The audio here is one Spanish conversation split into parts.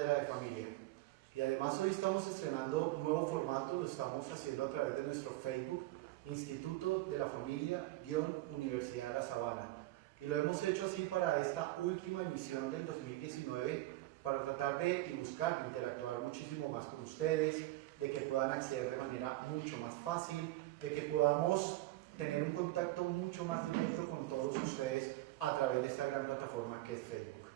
cátedra de familia. Y además hoy estamos estrenando un nuevo formato, lo estamos haciendo a través de nuestro Facebook, Instituto de la Familia-Universidad de La Sabana. Y lo hemos hecho así para esta última emisión del 2019, para tratar de buscar interactuar muchísimo más con ustedes, de que puedan acceder de manera mucho más fácil, de que podamos tener un contacto mucho más directo con todos ustedes a través de esta gran plataforma que es Facebook.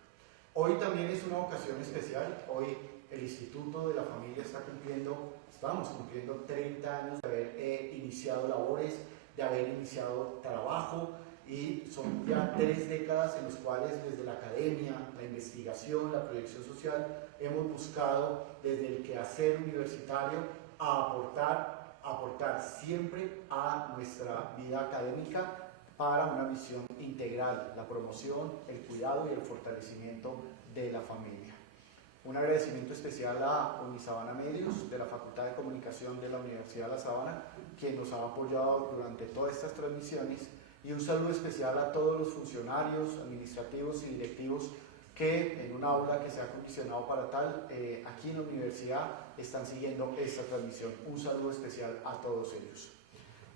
Hoy también es una ocasión especial. Hoy el Instituto de la Familia estamos cumpliendo 30 años de haber iniciado labores, de haber iniciado trabajo, y son ya 3 décadas en las cuales desde la academia, la investigación, la proyección social, hemos buscado desde el quehacer universitario a aportar siempre a nuestra vida académica para una visión integral, la promoción, el cuidado y el fortalecimiento de la familia. Un agradecimiento especial a Unisabana Medios de la Facultad de Comunicación de la Universidad de La Sabana, que nos ha apoyado durante todas estas transmisiones, y un saludo especial a todos los funcionarios, administrativos y directivos que en un aula que se ha acondicionado para tal, aquí en la universidad están siguiendo esta transmisión. Un saludo especial a todos ellos.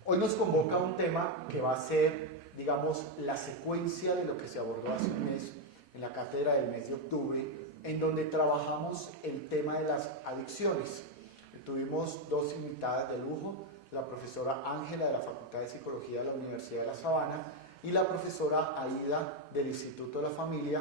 Hoy nos convoca un tema que va a ser, digamos, la secuencia de lo que se abordó hace un mes en la cátedra del mes de octubre, en donde trabajamos el tema de las adicciones. Tuvimos 2 invitadas de lujo, la profesora Ángela de la Facultad de Psicología de la Universidad de La Sabana y la profesora Aida del Instituto de la Familia,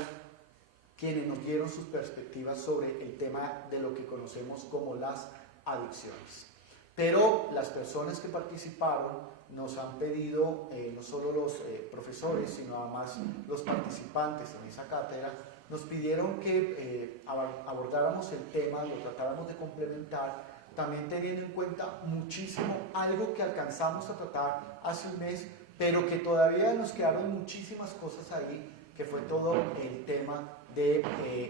quienes nos dieron sus perspectivas sobre el tema de lo que conocemos como las adicciones. Pero las personas que participaron nos han pedido, no solo los profesores, sino además los participantes en esa cátedra, nos pidieron que abordáramos el tema, lo tratáramos de complementar, también teniendo en cuenta muchísimo algo que alcanzamos a tratar hace un mes, pero que todavía nos quedaron muchísimas cosas ahí, que fue todo el tema de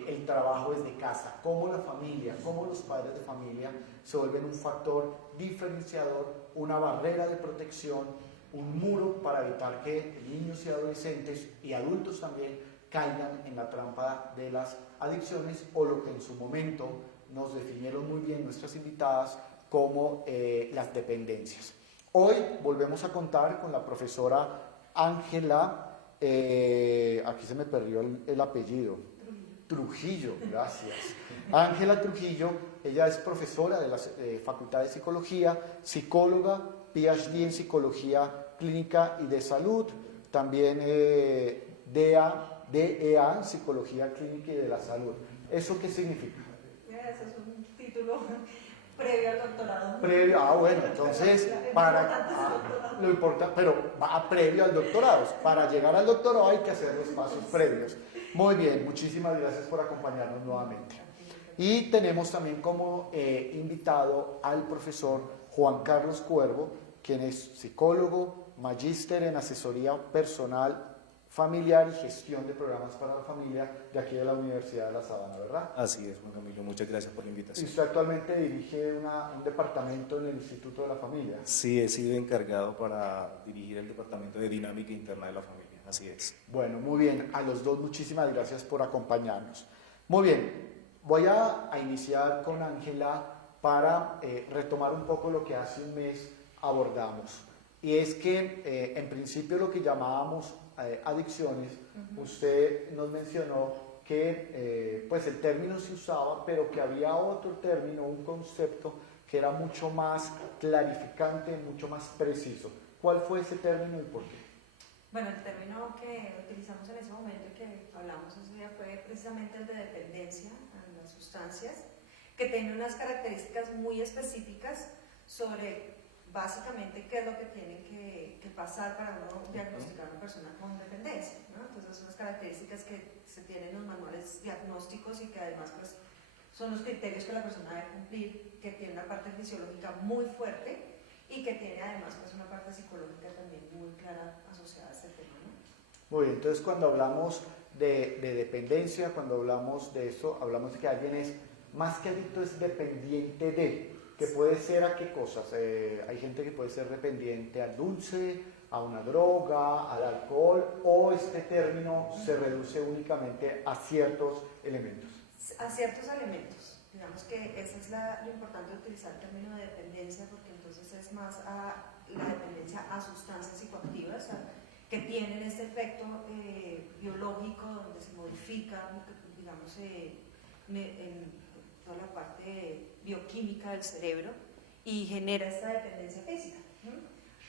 el trabajo desde casa, cómo la familia, cómo los padres de familia se vuelven un factor diferenciador, una barrera de protección, un muro para evitar que niños y adolescentes y adultos también caigan en la trampa de las adicciones, o lo que en su momento nos definieron muy bien nuestras invitadas como las dependencias. Hoy volvemos a contar con la profesora Ángela, aquí se me perdió el apellido, Trujillo, gracias. Ángela Trujillo, ella es profesora de la Facultad de Psicología, psicóloga, PhD en Psicología Clínica y de Salud, también DEA en Psicología Clínica y de la Salud. ¿Eso qué significa? Ese es un título previo al doctorado. Bueno, entonces, lo importante, pero va previo al doctorado. Para llegar al doctorado hay que hacer los pasos previos. Muy bien, muchísimas gracias por acompañarnos nuevamente. Y tenemos también como invitado al profesor Juan Carlos Cuervo, quien es psicólogo, magíster en asesoría personal, familiar y gestión de programas para la familia de aquí de la Universidad de La Sabana, ¿verdad? Así es, Juan Camilo, muchas gracias por la invitación. ¿Y usted actualmente dirige un departamento en el Instituto de la Familia? Sí, he sido encargado para dirigir el Departamento de Dinámica Interna de la Familia, así es. Bueno, muy bien, a los dos muchísimas gracias por acompañarnos. Muy bien, voy a iniciar con Ángela para retomar un poco lo que hace un mes abordamos. Y es que en principio lo que llamábamos adicciones, usted nos mencionó que pues el término se usaba, pero que había otro término, un concepto que era mucho más clarificante, mucho más preciso. ¿Cuál fue ese término y por qué? Bueno, el término que utilizamos en ese momento y que hablamos ese día fue precisamente el de dependencia a las sustancias, que tiene unas características muy específicas sobre básicamente qué es lo que tiene que pasar para uno diagnosticar a una persona con dependencia, ¿no? Entonces son las características que se tienen en los manuales diagnósticos y que además pues, son los criterios que la persona debe cumplir, que tiene una parte fisiológica muy fuerte y que tiene además pues, una parte psicológica también muy clara asociada a este tema, ¿no? Muy bien, entonces cuando hablamos de dependencia, cuando hablamos de esto, hablamos de que alguien es, más que adicto, es dependiente de, que puede ser a qué cosas. Hay gente que puede ser dependiente al dulce, a una droga, al alcohol, o este término se reduce únicamente a ciertos elementos. a ciertos elementos. Digamos que eso es lo importante de utilizar el término de dependencia, porque entonces es más a la dependencia a sustancias psicoactivas que tienen este efecto biológico donde se modifica, digamos, en toda la parte bioquímica del cerebro y genera esta dependencia física.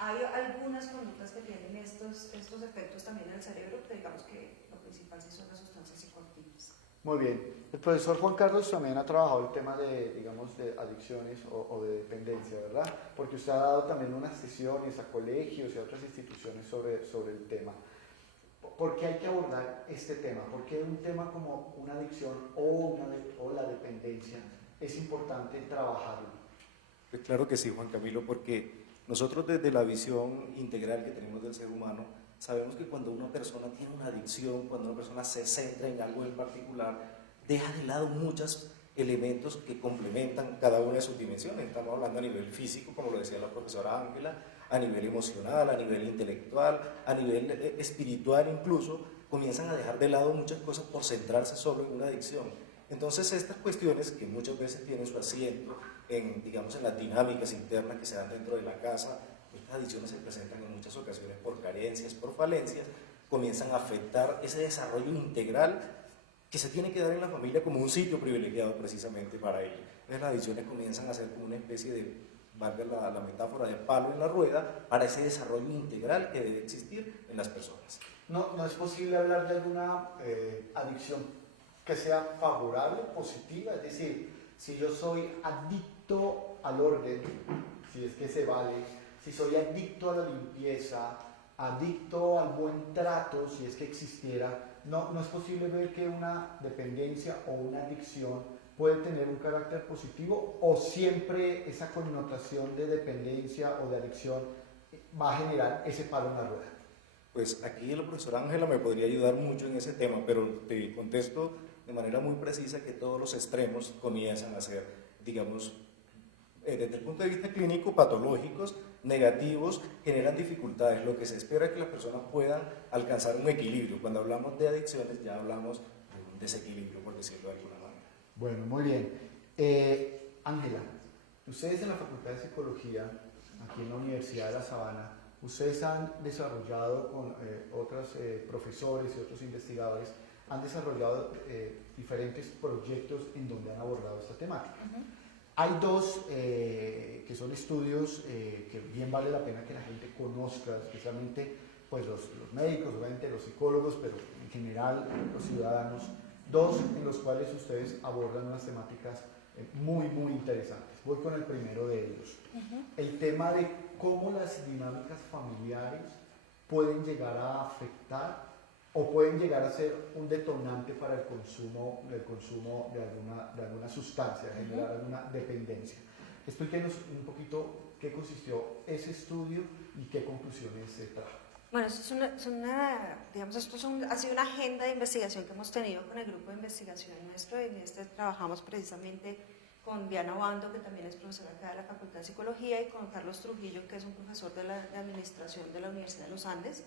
Hay algunas conductas que tienen estos efectos también en el cerebro, pero digamos que lo principal sí son las sustancias psicoactivas. Muy bien. El profesor Juan Carlos también ha trabajado el tema de, digamos, de adicciones o de dependencia, ¿verdad? Porque usted ha dado también unas sesiones a colegios y a otras instituciones sobre el tema. ¿Por qué hay que abordar este tema? ¿Por qué un tema como una adicción o la dependencia es importante trabajarlo? Pues claro que sí, Juan Camilo, porque nosotros desde la visión integral que tenemos del ser humano, sabemos que cuando una persona tiene una adicción, cuando una persona se centra en algo en particular, deja de lado muchos elementos que complementan cada una de sus dimensiones. Estamos hablando a nivel físico, como lo decía la profesora Ángela, a nivel emocional, a nivel intelectual, a nivel espiritual incluso, comienzan a dejar de lado muchas cosas por centrarse solo en una adicción. Entonces estas cuestiones que muchas veces tienen su asiento en, digamos, en las dinámicas internas que se dan dentro de la casa, estas adicciones se presentan en muchas ocasiones por carencias, por falencias, comienzan a afectar ese desarrollo integral que se tiene que dar en la familia como un sitio privilegiado precisamente para ello. Entonces las adicciones comienzan a ser como una especie de, valga la metáfora, de palo en la rueda para ese desarrollo integral que debe existir en las personas. No es posible hablar de alguna adicción que sea favorable, positiva, es decir, si yo soy adicto al orden, si es que se vale, si soy adicto a la limpieza, adicto al buen trato, si es que existiera, no es posible ver que una dependencia o una adicción puede tener un carácter positivo, o siempre esa connotación de dependencia o de adicción va a generar ese palo en la rueda. Pues aquí la profesora Ángela me podría ayudar mucho en ese tema, pero te contesto de manera muy precisa que todos los extremos comienzan a ser, digamos, desde el punto de vista clínico, patológicos, negativos, generan dificultades. Lo que se espera es que las personas puedan alcanzar un equilibrio. Cuando hablamos de adicciones ya hablamos de un desequilibrio, por decirlo de alguna manera. Bueno, muy bien. Ángela, ustedes en la Facultad de Psicología, aquí en la Universidad de La Sabana, ustedes han desarrollado con otros profesores y otros investigadores, han desarrollado diferentes proyectos en donde han abordado esta temática. Hay dos que son estudios que bien vale la pena que la gente conozca, especialmente pues, los médicos, obviamente los psicólogos, pero en general los ciudadanos. Dos en los cuales ustedes abordan unas temáticas muy interesantes. Voy con el primero de ellos. El tema de cómo las dinámicas familiares pueden llegar a afectar o pueden llegar a ser un detonante para el consumo de alguna sustancia, generar alguna dependencia. Explíquenos un poquito qué consistió ese estudio y qué conclusiones se trajo. Bueno, esto ha sido una agenda de investigación que hemos tenido con el grupo de investigación nuestro. En este trabajamos precisamente con Diana Obando, que también es profesora acá de la Facultad de Psicología, y con Carlos Trujillo, que es un profesor de Administración de la Universidad de los Andes.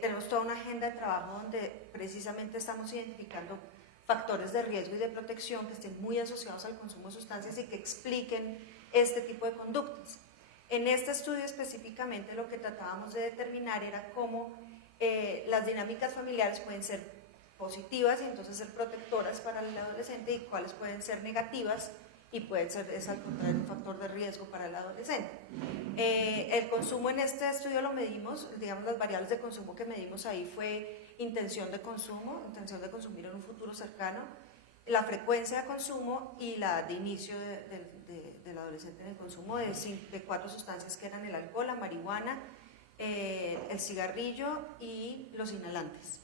Tenemos toda una agenda de trabajo donde precisamente estamos identificando factores de riesgo y de protección que estén muy asociados al consumo de sustancias y que expliquen este tipo de conductas. En este estudio específicamente lo que tratábamos de determinar era cómo las dinámicas familiares pueden ser positivas y entonces ser protectoras para el adolescente, y cuáles pueden ser negativas y pueden ser, al contrario, un factor de riesgo para el adolescente. El consumo en este estudio lo medimos, digamos, las variables de consumo que medimos ahí fue intención de consumo, intención de consumir en un futuro cercano, la frecuencia de consumo y la de inicio del adolescente en el consumo de 4 sustancias que eran el alcohol, la marihuana, el cigarrillo y los inhalantes.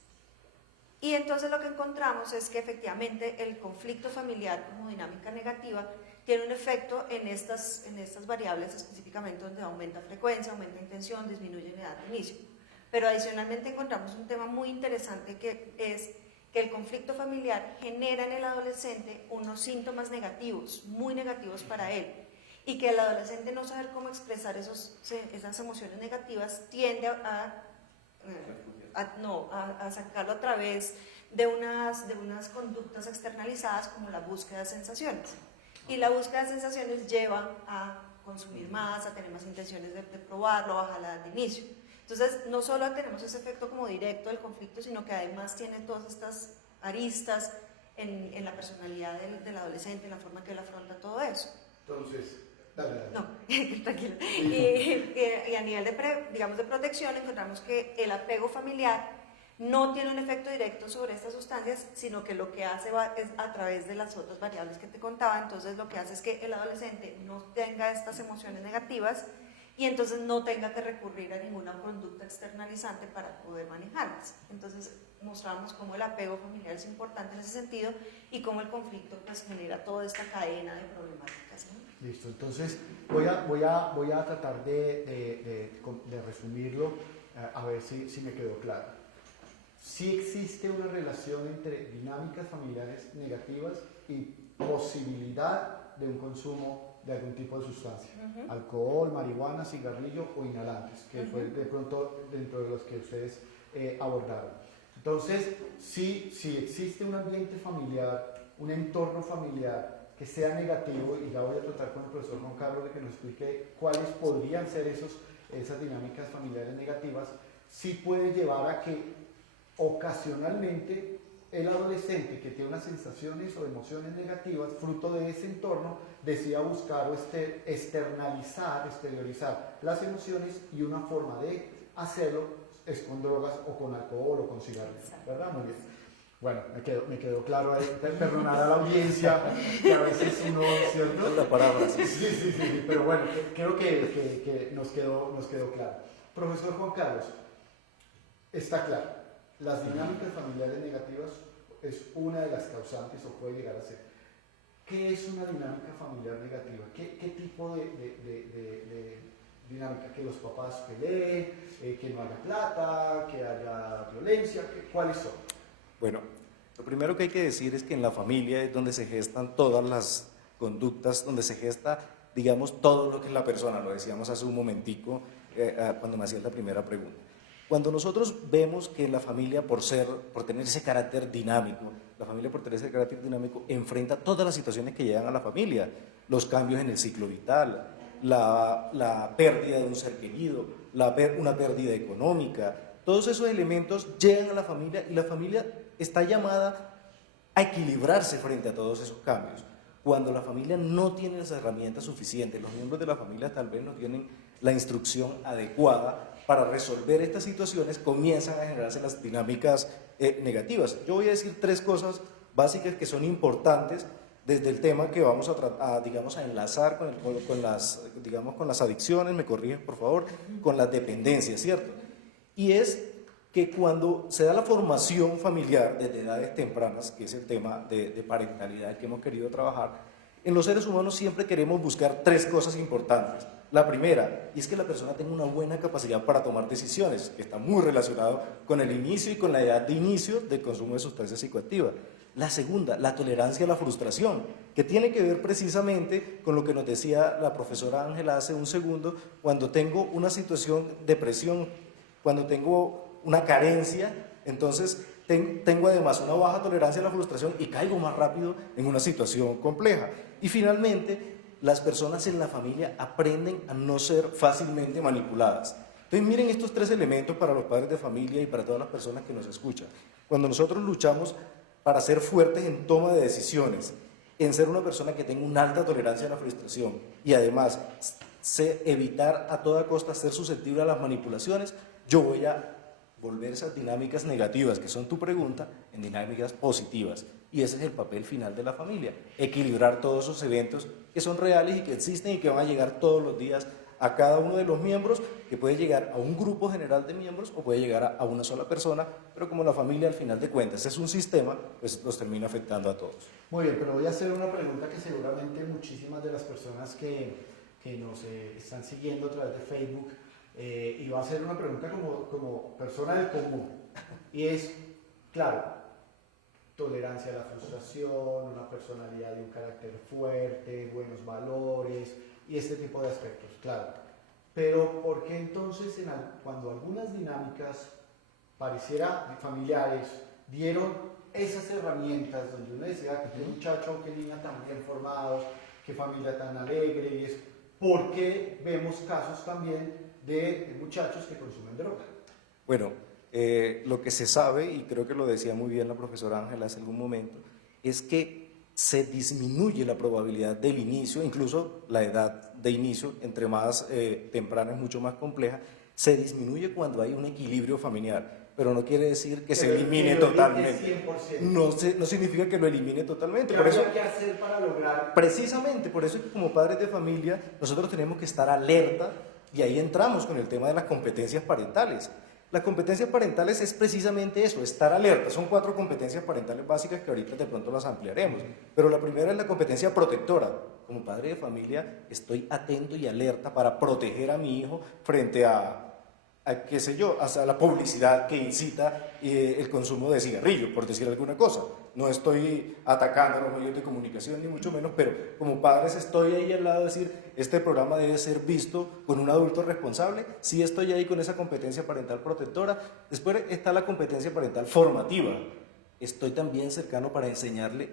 Y entonces lo que encontramos es que efectivamente el conflicto familiar como dinámica negativa tiene un efecto en estas variables, específicamente donde aumenta frecuencia, aumenta intención, disminuye la edad de inicio. Pero adicionalmente encontramos un tema muy interesante, que es que el conflicto familiar genera en el adolescente unos síntomas negativos, muy negativos para él, y que el adolescente no saber cómo expresar esas emociones negativas tiende a sacarlo a través de unas conductas externalizadas como la búsqueda de sensaciones. Y la búsqueda de sensaciones lleva a consumir más, a tener más intenciones de probarlo, a bajar la edad de inicio. Entonces, no solo tenemos ese efecto como directo del conflicto, sino que además tiene todas estas aristas en la personalidad del adolescente, en la forma que él afronta todo eso. Entonces, dale. No, tranquilo. Y a nivel de protección encontramos que el apego familiar no tiene un efecto directo sobre estas sustancias, sino que lo que hace es a través de las otras variables que te contaba. Entonces lo que hace es que el adolescente no tenga estas emociones negativas y entonces no tenga que recurrir a ninguna conducta externalizante para poder manejarlas. Entonces mostramos cómo el apego familiar es importante en ese sentido y cómo el conflicto pues genera toda esta cadena de problemáticas, ¿no? Listo, entonces voy a tratar de resumirlo, a ver si me quedó claro. Sí existe una relación entre dinámicas familiares negativas y posibilidad de un consumo de algún tipo de sustancia, alcohol, marihuana, cigarrillo o inhalantes, que fue de pronto dentro de los que ustedes abordaron. Entonces, si existe un ambiente familiar, un entorno familiar que sea negativo, y ya voy a tratar con el profesor Juan Carlos de que nos explique cuáles podrían ser esas dinámicas familiares negativas, sí puede llevar a que ocasionalmente el adolescente que tiene unas sensaciones o emociones negativas fruto de ese entorno decida buscar o exteriorizar las emociones, y una forma de hacerlo es con drogas o con alcohol o con cigarrillos, ¿verdad? Muy bien. Bueno, me quedó claro ahí, perdonar a la audiencia, que a veces uno, ¿cierto? La palabra, Sí, pero bueno, creo que nos quedó claro. Profesor Juan Carlos, está claro. Las dinámicas familiares negativas es una de las causantes o puede llegar a ser. ¿Qué es una dinámica familiar negativa? ¿Qué tipo de dinámica? Que los papás peleen, que no haya plata, que haya violencia, ¿cuáles son? Bueno, lo primero que hay que decir es que en la familia es donde se gestan todas las conductas, donde se gesta, digamos, todo lo que es la persona, lo decíamos hace un momentico cuando me hacías la primera pregunta. Cuando nosotros vemos que la familia, por tener ese carácter dinámico, enfrenta todas las situaciones que llegan a la familia, los cambios en el ciclo vital, la pérdida de un ser querido, una pérdida económica, todos esos elementos llegan a la familia y la familia está llamada a equilibrarse frente a todos esos cambios. Cuando la familia no tiene las herramientas suficientes, los miembros de la familia tal vez no tienen la instrucción adecuada para resolver estas situaciones, comienzan a generarse las dinámicas negativas. Yo voy a decir 3 cosas básicas que son importantes desde el tema que vamos a enlazar con las adicciones, me corrigen por favor, con las dependencias, ¿cierto? Y es que cuando se da la formación familiar desde edades tempranas, que es el tema de parentalidad que hemos querido trabajar, en los seres humanos siempre queremos buscar 3 cosas importantes. La primera, y es que la persona tenga una buena capacidad para tomar decisiones, que está muy relacionado con el inicio y con la edad de inicio del consumo de sustancias psicoactivas. La segunda, la tolerancia a la frustración, que tiene que ver precisamente con lo que nos decía la profesora Ángela hace un segundo, cuando tengo una situación de presión, cuando tengo una carencia, entonces tengo además una baja tolerancia a la frustración y caigo más rápido en una situación compleja. Y finalmente, las personas en la familia aprenden a no ser fácilmente manipuladas. Entonces miren estos 3 elementos para los padres de familia y para todas las personas que nos escuchan. Cuando nosotros luchamos para ser fuertes en toma de decisiones, en ser una persona que tenga una alta tolerancia a la frustración y además evitar a toda costa ser susceptible a las manipulaciones, yo voy a volver esas dinámicas negativas, que son tu pregunta, en dinámicas positivas. Y ese es el papel final de la familia, equilibrar todos esos eventos que son reales y que existen y que van a llegar todos los días a cada uno de los miembros, que puede llegar a un grupo general de miembros o puede llegar a una sola persona, pero como la familia al final de cuentas es un sistema, pues los termina afectando a todos. Muy bien, pero voy a hacer una pregunta que seguramente muchísimas de las personas que nos están siguiendo a través de Facebook, y va a ser una pregunta como persona del común, y es, claro, tolerancia a la frustración, una personalidad de un carácter fuerte, buenos valores y este tipo de aspectos, claro. Pero ¿por qué entonces cuando algunas dinámicas pareciera familiares dieron esas herramientas donde uno decía que qué muchacho, qué niña tan bien formados, qué familia tan alegre y eso, porque vemos casos también de muchachos que consumen droga. Bueno, lo que se sabe, y creo que lo decía muy bien la profesora Ángela hace algún momento, es que se disminuye la probabilidad del inicio, incluso la edad de inicio, entre más temprana es mucho más compleja, se disminuye cuando hay un equilibrio familiar, pero no quiere decir que se elimine totalmente. 100%. No significa que lo elimine totalmente. ¿Qué Por eso, habría que hacer para lograr? precisamente, por eso es que como padres de familia nosotros tenemos que estar alerta, y ahí entramos con el tema de las competencias parentales. Las competencias parentales es precisamente eso, estar alerta. Son 4 competencias parentales básicas que ahorita de pronto las ampliaremos. Pero la primera es la competencia protectora. Como padre de familia estoy atento y alerta para proteger a mi hijo frente a qué sé yo, hasta la publicidad que incita el consumo de cigarrillos, por decir alguna cosa. No estoy atacando a los medios de comunicación, ni mucho menos, pero como padres estoy ahí al lado de decir, este programa debe ser visto con un adulto responsable. Sí estoy ahí con esa competencia parental protectora. Después está la competencia parental formativa. Estoy también cercano para enseñarle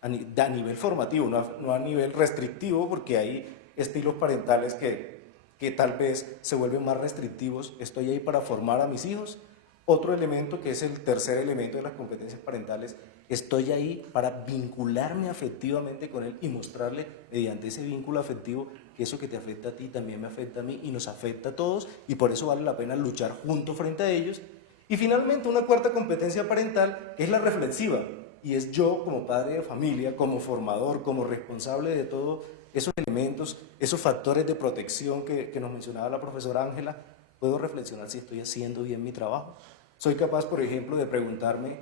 a nivel formativo, no a nivel restrictivo, porque hay estilos parentales que tal vez se vuelven más restrictivos. Estoy ahí para formar a mis hijos. Otro elemento, que es el tercer elemento de las competencias parentales, estoy ahí para vincularme afectivamente con él y mostrarle mediante ese vínculo afectivo que eso que te afecta a ti también me afecta a mí y nos afecta a todos, y por eso vale la pena luchar juntos frente a ellos. Y finalmente una cuarta competencia parental, que es la reflexiva, y es yo como padre de familia, como formador, como responsable de todo esos elementos, esos factores de protección que nos mencionaba la profesora Ángela. Puedo reflexionar si estoy haciendo bien mi trabajo. Soy capaz, por ejemplo, de preguntarme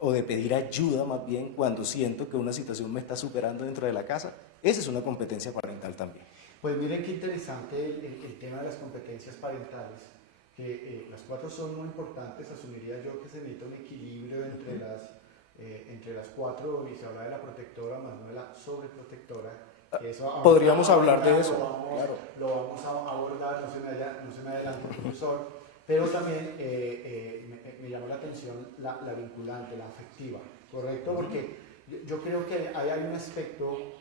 o de pedir ayuda más bien cuando siento que una situación me está superando dentro de la casa. Esa es una competencia parental también. Pues miren qué interesante el tema de las competencias parentales, que las 4 son muy importantes. Asumiría yo que se necesita un equilibrio entre las 4, y se habla de la protectora más no de la sobreprotectora. Eso podríamos hablar de eso. Lo vamos a abordar, no se me adelante, profesor, pero también me llamó la atención la vinculante, la afectiva, ¿correcto? Porque yo creo que ahí hay un aspecto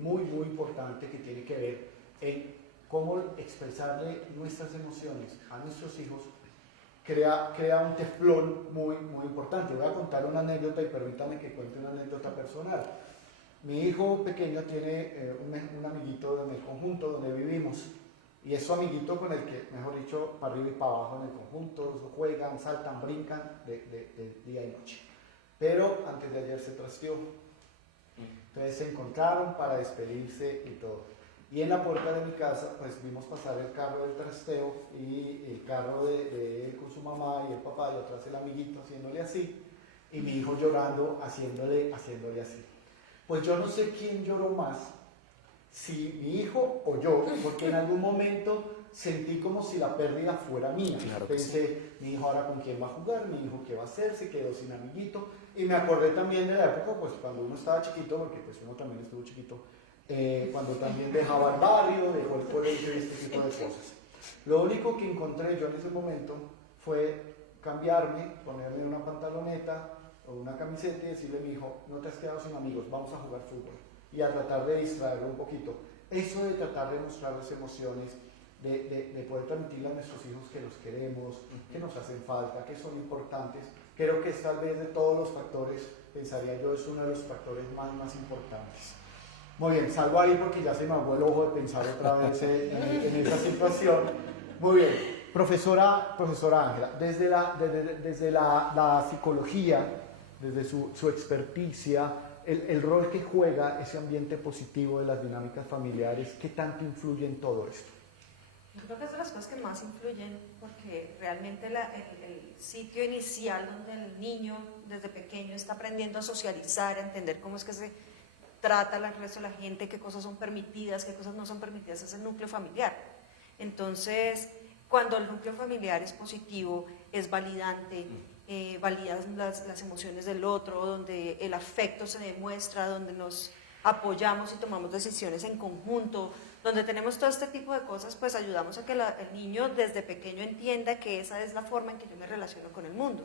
muy importante que tiene que ver en cómo expresarle nuestras emociones a nuestros hijos. Crea un teflón muy importante. Voy a contar una anécdota y permítame que cuente una anécdota personal. Mi hijo pequeño tiene un amiguito en el conjunto donde vivimos, y es su amiguito con el que, mejor dicho, para arriba y para abajo en el conjunto, juegan, saltan, brincan de día y noche. Pero antes de ayer se trasteó. Entonces se encontraron para despedirse y todo. Y en la puerta de mi casa, pues vimos pasar el carro del trasteo y el carro de él con su mamá y el papá, y atrás el amiguito haciéndole así, y mi hijo llorando, haciéndole así. Pues yo no sé quién lloró más, si mi hijo o yo, porque en algún momento sentí como si la pérdida fuera mía. Claro. Pensé, mi hijo ahora con quién va a jugar, mi hijo qué va a hacer, se quedó sin amiguito. Y me acordé también de la época, pues cuando uno estaba chiquito, porque pues uno también estuvo chiquito, cuando también dejaba el barrio, dejó el colegio y este tipo de cosas. Lo único que encontré yo en ese momento fue cambiarme, ponerme una pantaloneta o una camiseta y decirle a mi hijo, no te has quedado sin amigos, vamos a jugar fútbol, y a tratar de distraerlo un poquito. Eso de tratar de mostrar las emociones, de poder transmitirle a nuestros hijos que los queremos, que nos hacen falta, que son importantes, creo que tal vez de todos los factores, pensaría yo, es uno de los factores más importantes. Muy bien, salgo ahí porque ya se me aguó el ojo de pensar otra vez en esa situación. Muy bien, profesora Ángela, desde la psicología, desde su experticia, el rol que juega ese ambiente positivo de las dinámicas familiares, ¿qué tanto influye en todo esto? Yo creo que es de las cosas que más influyen, porque realmente el sitio inicial donde el niño desde pequeño está aprendiendo a socializar, a entender cómo es que se trata el resto de la gente, qué cosas son permitidas, qué cosas no son permitidas, es el núcleo familiar. Entonces, cuando el núcleo familiar es positivo, es validante, valida las emociones del otro, donde el afecto se demuestra, donde nos apoyamos y tomamos decisiones en conjunto, donde tenemos todo este tipo de cosas, pues ayudamos a que el niño desde pequeño entienda que esa es la forma en que yo me relaciono con el mundo.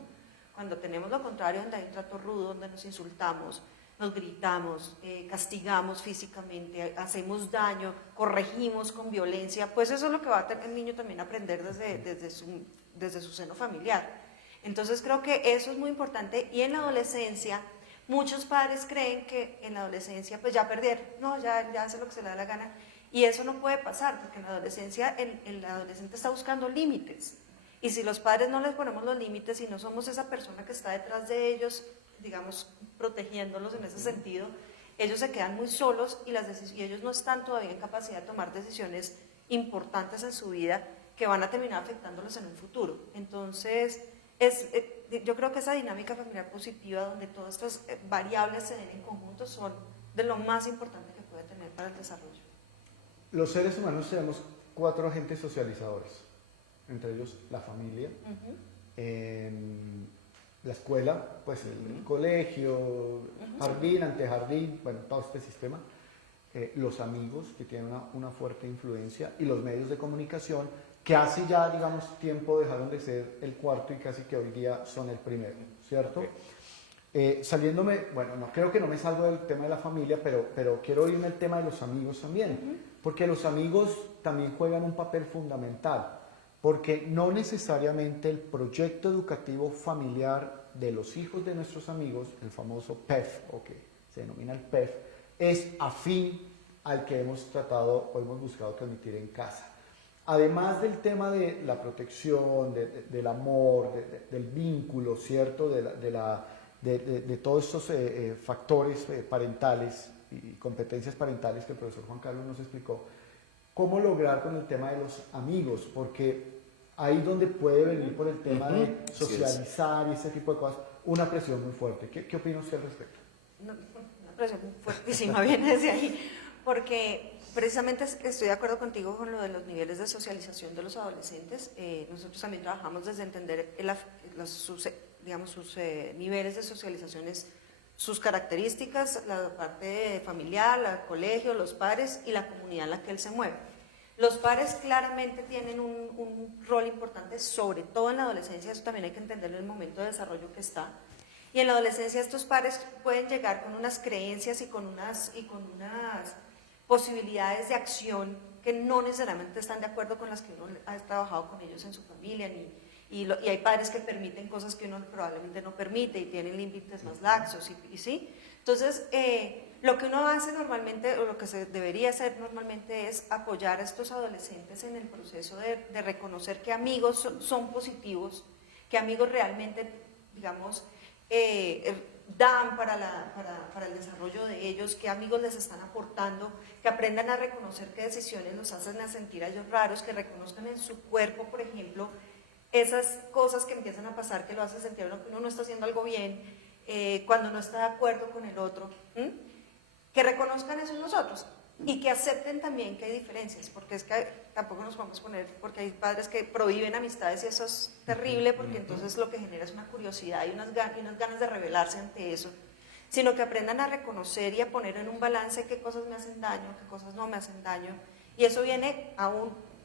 Cuando tenemos lo contrario, donde hay un trato rudo, donde nos insultamos, nos gritamos, castigamos físicamente, hacemos daño, corregimos con violencia, pues eso es lo que va a tener el niño también a aprender desde su seno familiar. Entonces creo que eso es muy importante. Y en la adolescencia, muchos padres creen que en la adolescencia pues ya perdieron, no, ya hace lo que se le da la gana. Y eso no puede pasar, porque en la adolescencia el adolescente está buscando límites. Y si los padres no les ponemos los límites y no somos esa persona que está detrás de ellos, digamos, protegiéndolos en ese sentido, ellos se quedan muy solos y ellos no están todavía en capacidad de tomar decisiones importantes en su vida que van a terminar afectándolos en un futuro. Entonces, yo creo que esa dinámica familiar positiva, donde todas estas variables se den en conjunto, son de lo más importante que puede tener para el desarrollo. Los seres humanos tenemos 4 agentes socializadores, entre ellos la familia, la escuela, pues el colegio, jardín, antejardín, bueno, todo este sistema, los amigos, que tienen una fuerte influencia, y los medios de comunicación, que hace ya, digamos, tiempo dejaron de ser el cuarto y casi que hoy día son el primero, ¿cierto? Saliéndome, bueno, no creo que no me salgo del tema de la familia, pero quiero irme al tema de los amigos también, porque los amigos también juegan un papel fundamental, porque no necesariamente el proyecto educativo familiar de los hijos de nuestros amigos, el famoso PEF, o que se denomina el PEF, es afín al que hemos tratado o hemos buscado transmitir en casa. Además del tema de la protección, del amor, del vínculo, ¿cierto? De todos estos factores parentales y competencias parentales que el profesor Juan Carlos nos explicó, ¿cómo lograr con el tema de los amigos? Porque ahí donde puede venir por el tema de socializar y ese tipo de cosas, una presión muy fuerte. ¿Qué opina usted al respecto? Una presión fuertísima viene desde ahí, porque precisamente estoy de acuerdo contigo con lo de los niveles de socialización de los adolescentes. Nosotros también trabajamos desde entender sus niveles de socialización, sus características, la parte familiar, el colegio, los padres y la comunidad en la que él se mueve. Los padres claramente tienen un rol importante, sobre todo en la adolescencia, eso también hay que entenderlo en el momento de desarrollo que está. Y en la adolescencia estos padres pueden llegar con unas creencias y con unas posibilidades de acción que no necesariamente están de acuerdo con las que uno ha trabajado con ellos en su familia, y hay padres que permiten cosas que uno probablemente no permite y tienen límites más laxos, ¿sí? Entonces, lo que uno hace normalmente, o lo que se debería hacer normalmente, es apoyar a estos adolescentes en el proceso de reconocer que amigos son positivos, que amigos realmente, digamos, dan para el desarrollo de ellos, que amigos les están aportando, que aprendan a reconocer qué decisiones los hacen a sentir a ellos raros, que reconozcan en su cuerpo, por ejemplo, esas cosas que empiezan a pasar que lo hacen sentir que uno no está haciendo algo bien, cuando no está de acuerdo con el otro, que reconozcan eso en nosotros y que acepten también que hay diferencias, porque es que tampoco nos vamos a poner, porque hay padres que prohíben amistades y eso es terrible, porque entonces lo que genera es una curiosidad y unas ganas de rebelarse ante eso, sino que aprendan a reconocer y a poner en un balance qué cosas me hacen daño, qué cosas no me hacen daño, y eso viene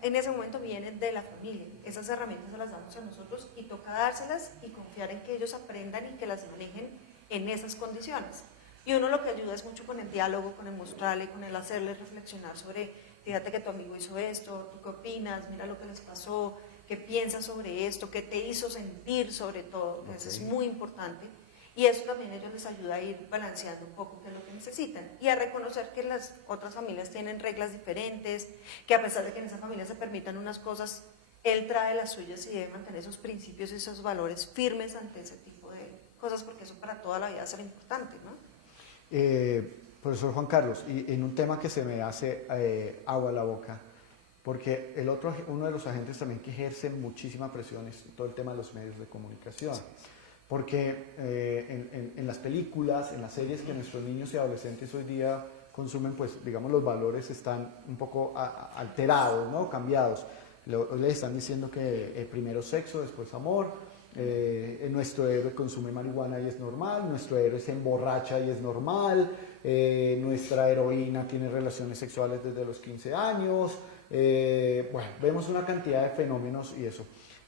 en ese momento vienen de la familia. Esas herramientas se las damos a nosotros y toca dárselas y confiar en que ellos aprendan y que las manejen en esas condiciones. Y uno lo que ayuda es mucho con el diálogo, con el mostrarle, con el hacerle reflexionar sobre, fíjate que tu amigo hizo esto, ¿tú qué opinas? Mira lo que les pasó, ¿qué piensas sobre esto? ¿Qué te hizo sentir sobre todo? Eso es muy importante. Y eso también a ellos les ayuda a ir balanceando un poco qué es lo que necesitan y a reconocer que las otras familias tienen reglas diferentes, que a pesar de que en esa familia se permitan unas cosas, él trae las suyas y debe mantener esos principios y esos valores firmes ante ese tipo de cosas, porque eso para toda la vida será importante, ¿no? Profesor Juan Carlos, y en un tema que se me hace agua a la boca, porque uno de los agentes también que ejercen muchísima presión es todo el tema de los medios de comunicación. Sí. Porque en las películas, en las series que nuestros niños y adolescentes hoy día consumen, pues digamos los valores están un poco alterados, ¿no? Cambiados. Hoy les están diciendo que primero sexo, después amor, nuestro héroe consume marihuana y es normal, nuestro héroe se emborracha y es normal, nuestra heroína tiene relaciones sexuales desde los 15 años, bueno, vemos una cantidad de fenómenos y eso.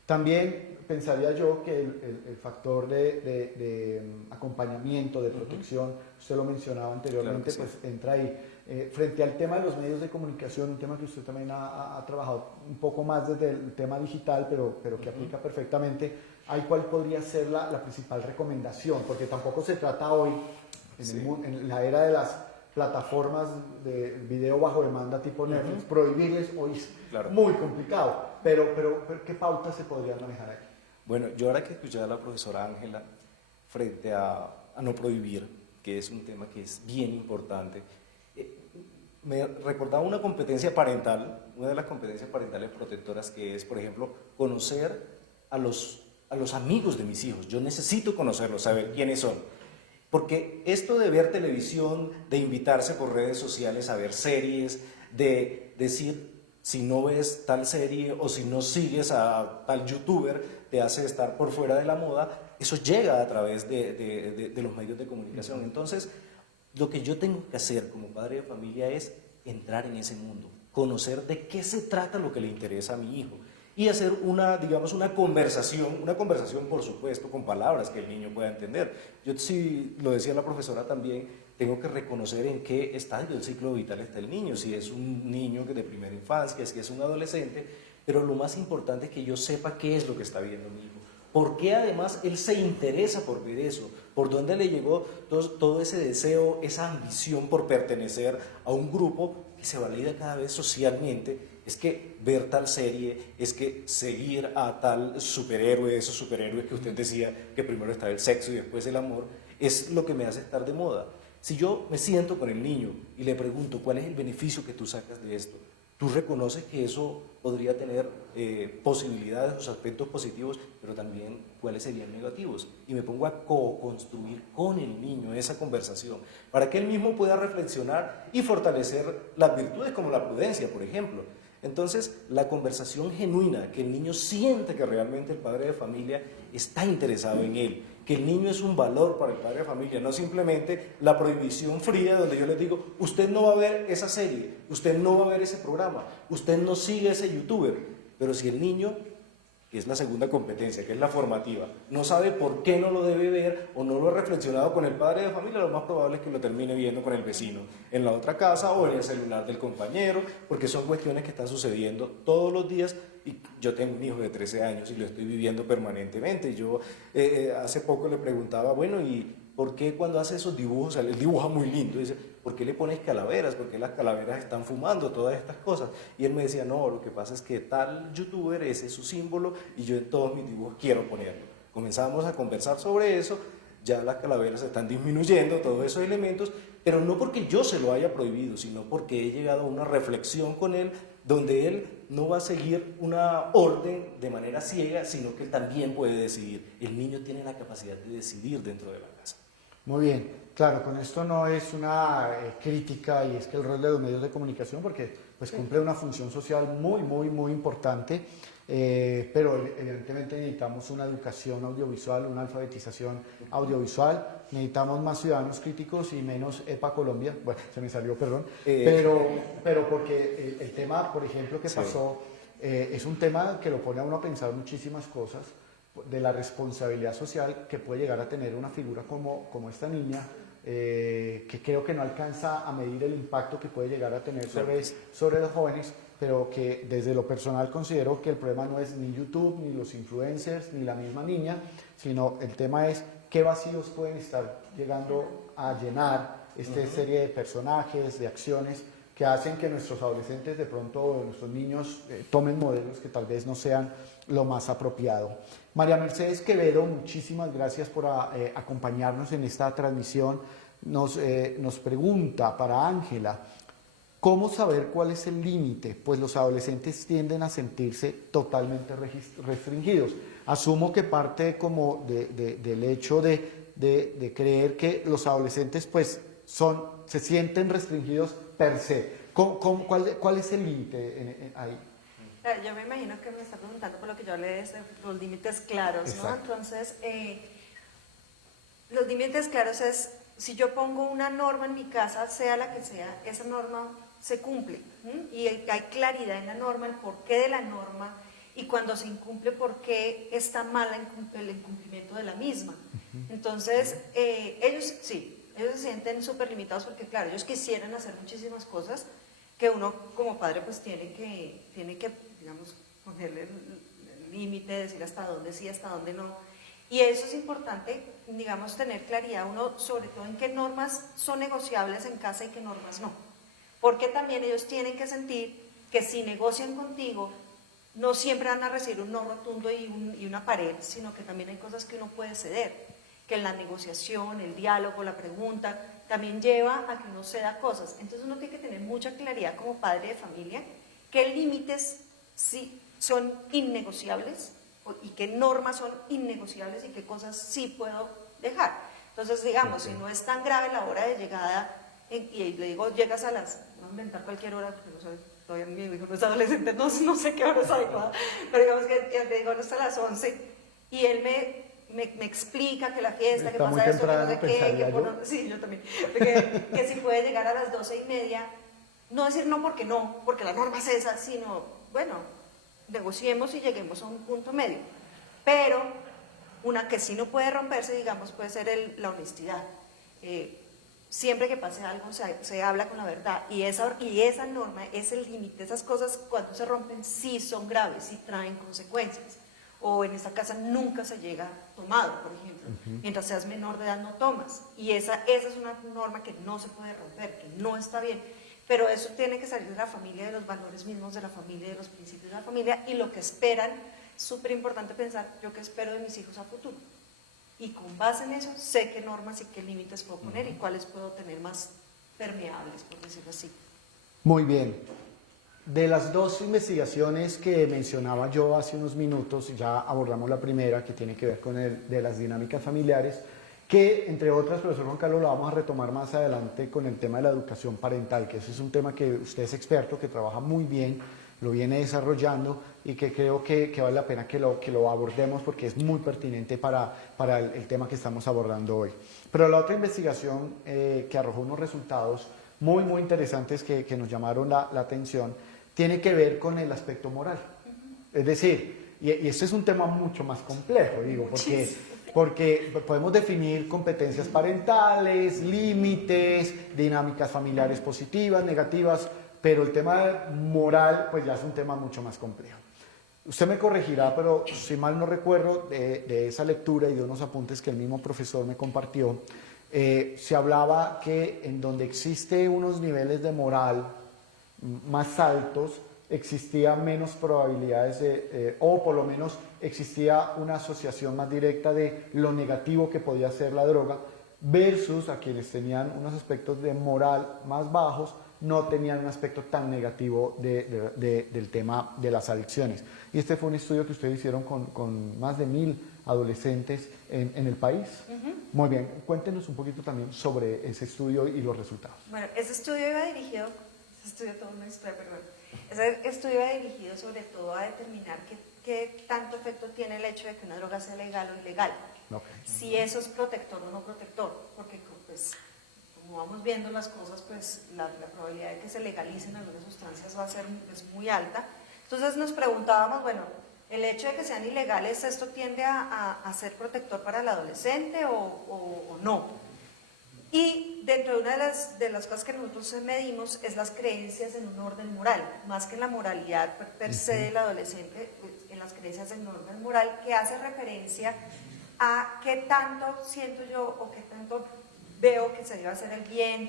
También pensaría yo que el factor de acompañamiento, de protección, usted lo mencionaba anteriormente, Claro que sí. pues entra ahí. Frente al tema de los medios de comunicación, un tema que usted también ha trabajado un poco más desde el tema digital, pero que aplica perfectamente, ¿hay cuál podría ser la principal recomendación? Porque tampoco se trata hoy, en la era de las plataformas de video bajo demanda tipo Netflix, prohibirles hoy es muy complicado, pero ¿qué pautas se podrían manejar aquí? Bueno, yo ahora que escuché a la profesora Ángela frente a no prohibir, que es un tema que es bien importante, me recordaba una competencia parental, una de las competencias parentales protectoras, que es, por ejemplo, conocer a los amigos de mis hijos. Yo necesito conocerlos, saber quiénes son. Porque esto de ver televisión, de invitarse por redes sociales a ver series, de decir si no ves tal serie o si no sigues a tal youtuber, te hace estar por fuera de la moda, eso llega a través de los medios de comunicación. Entonces, lo que yo tengo que hacer como padre de familia es entrar en ese mundo, conocer de qué se trata lo que le interesa a mi hijo y hacer digamos, una conversación por supuesto con palabras que el niño pueda entender. Yo, sí, lo decía la profesora también, tengo que reconocer en qué estadio del ciclo vital está el niño, si es un niño de primera infancia, si es un adolescente, pero lo más importante es que yo sepa qué es lo que está viendo mi hijo. ¿Por qué además él se interesa por ver eso? ¿Por dónde le llegó todo ese deseo, esa ambición por pertenecer a un grupo que se valida cada vez socialmente? Es que ver tal serie, es que seguir a tal superhéroe, esos superhéroes que usted decía que primero está el sexo y después el amor, es lo que me hace estar de moda. Si yo me siento con el niño y le pregunto cuál es el beneficio que tú sacas de esto, tú reconoces que eso podría tener posibilidades o aspectos positivos, pero también cuáles serían negativos. Y me pongo a co-construir con el niño esa conversación para que él mismo pueda reflexionar y fortalecer las virtudes como la prudencia, por ejemplo. Entonces, la conversación genuina, que el niño siente que realmente el padre de familia está interesado en él, que el niño es un valor para el padre de familia, no simplemente la prohibición fría donde yo les digo, usted no va a ver esa serie, usted no va a ver ese programa, usted no sigue a ese youtuber, pero si el niño, que es la segunda competencia, que es la formativa, no sabe por qué no lo debe ver o no lo ha reflexionado con el padre de familia, lo más probable es que lo termine viendo con el vecino en la otra casa o en el celular del compañero, porque son cuestiones que están sucediendo todos los días. Y yo tengo un hijo de 13 años y lo estoy viviendo permanentemente. Yo hace poco le preguntaba, bueno, ¿y por qué cuando hace esos dibujos, él dibuja muy lindo? Dice, ¿por qué le pones calaveras? ¿Por qué las calaveras están fumando? Todas estas cosas. Y él me decía, no, lo que pasa es que tal youtuber, ese es su símbolo y yo en todos mis dibujos quiero ponerlo. Comenzamos a conversar sobre eso, ya las calaveras están disminuyendo, todos esos elementos, pero no porque yo se lo haya prohibido, sino porque he llegado a una reflexión con él donde él no va a seguir una orden de manera ciega, sino que él también puede decidir. El niño tiene la capacidad de decidir dentro de la casa. Muy bien, claro, con esto no es una crítica y es que el rol de los medios de comunicación, porque pues cumple una función social muy importante, pero evidentemente necesitamos una educación audiovisual, una alfabetización audiovisual, necesitamos más ciudadanos críticos y menos EPA Colombia, bueno, se me salió, perdón, pero porque el tema, por ejemplo, que pasó, es un tema que lo pone a uno a pensar muchísimas cosas, de la responsabilidad social que puede llegar a tener una figura como esta niña, que creo que no alcanza a medir el impacto que puede llegar a tener sobre los jóvenes, pero que desde lo personal considero que el problema no es ni YouTube, ni los influencers, ni la misma niña, sino el tema es qué vacíos pueden estar llegando a llenar esta serie de personajes, de acciones, que hacen que nuestros adolescentes de pronto, nuestros niños, tomen modelos que tal vez no sean lo más apropiado. María Mercedes Quevedo, muchísimas gracias por acompañarnos en esta transmisión. Nos pregunta para Ángela, ¿cómo saber cuál es el límite? Pues los adolescentes tienden a sentirse totalmente restringidos. Asumo que parte como del hecho de creer que los adolescentes pues se sienten restringidos per se. ¿Cuál es el límite ahí? Yo me imagino que me está preguntando por lo que yo hablé de los límites claros, ¿no? Entonces, los límites claros es, si yo pongo una norma en mi casa, sea la que sea, esa norma se cumple, y hay claridad en la norma, el porqué de la norma, y cuando se incumple, ¿por qué está mal el incumplimiento de la misma? Entonces, ellos se sienten súper limitados porque, claro, ellos quisieran hacer muchísimas cosas que uno como padre pues tiene que digamos, ponerle el límite, decir hasta dónde sí, hasta dónde no. Y eso es importante, digamos, tener claridad uno, sobre todo en qué normas son negociables en casa y qué normas no. Porque también ellos tienen que sentir que si negocian contigo, no siempre van a recibir un no rotundo y una pared, sino que también hay cosas que uno puede ceder, que en la negociación, el diálogo, la pregunta, también lleva a que uno ceda cosas. Entonces uno tiene que tener mucha claridad como padre de familia, qué límites sí son innegociables y qué normas son innegociables y qué cosas sí puedo dejar. Entonces, digamos, si no es tan grave la hora de llegada, y le digo, llegas a las, voy a inventar cualquier hora, porque no sé, todavía mi hijo no es adolescente, no sé qué hora es adecuada, pero digamos que le digo, no está a las 11, y él me explica que la fiesta, que pasa esto, que no sé qué, sí, yo también, que si puede llegar a las 12:30, no decir no, porque la norma es esa, sino, bueno, negociemos y lleguemos a un punto medio. Pero una que sí no puede romperse, digamos, puede ser la honestidad. Siempre que pase algo se habla con la verdad, y esa norma, ese límite, esas cosas cuando se rompen sí son graves, sí traen consecuencias. O en esta casa nunca se llega tomado, por ejemplo. Mientras seas menor de edad no tomas, y esa es una norma que no se puede romper, que no está bien. Pero eso tiene que salir de la familia, de los valores mismos de la familia, de los principios de la familia, y lo que esperan, súper importante pensar, yo qué espero de mis hijos a futuro. Y con base en eso, sé qué normas y qué límites puedo poner y cuáles puedo tener más permeables, por decirlo así. Muy bien. De las dos investigaciones que mencionaba yo hace unos minutos, ya abordamos la primera, que tiene que ver con de las dinámicas familiares, que entre otras, profesor Juan Carlos, lo vamos a retomar más adelante con el tema de la educación parental, que ese es un tema que usted es experto, que trabaja muy bien, lo viene desarrollando y que creo que vale la pena que lo abordemos porque es muy pertinente para el tema que estamos abordando hoy. Pero la otra investigación que arrojó unos resultados muy, muy interesantes que nos llamaron la atención, tiene que ver con el aspecto moral. Es decir, y este es un tema mucho más complejo, digo, porque podemos definir competencias parentales, límites, dinámicas familiares positivas, negativas, pero el tema moral pues ya es un tema mucho más complejo. Usted me corregirá, pero si mal no recuerdo de esa lectura y de unos apuntes que el mismo profesor me compartió, se hablaba que en donde existe unos niveles de moral más altos, existía menos probabilidades o por lo menos existía una asociación más directa de lo negativo que podía ser la droga versus a quienes tenían unos aspectos de moral más bajos, no tenían un aspecto tan negativo del tema de las adicciones. Y este fue un estudio que ustedes hicieron con más de 1000 adolescentes en el país. Muy bien, cuéntenos un poquito también sobre ese estudio y los resultados. Bueno, ese estudio iba dirigido, toda una historia, pero bueno, ese estudio iba dirigido sobre todo a determinar qué tanto efecto tiene el hecho de que una droga sea legal o ilegal. Okay. Si eso es protector o no protector, porque pues como vamos viendo las cosas, pues la probabilidad de que se legalicen algunas sustancias es muy alta. Entonces nos preguntábamos, bueno, el hecho de que sean ilegales, ¿esto tiende a ser protector para el adolescente o no? Y dentro de una de las cosas que nosotros medimos es las creencias en un orden moral, más que en la moralidad per se del adolescente, en las creencias en un orden moral que hace referencia a qué tanto siento yo o qué tanto veo que se debe hacer el bien,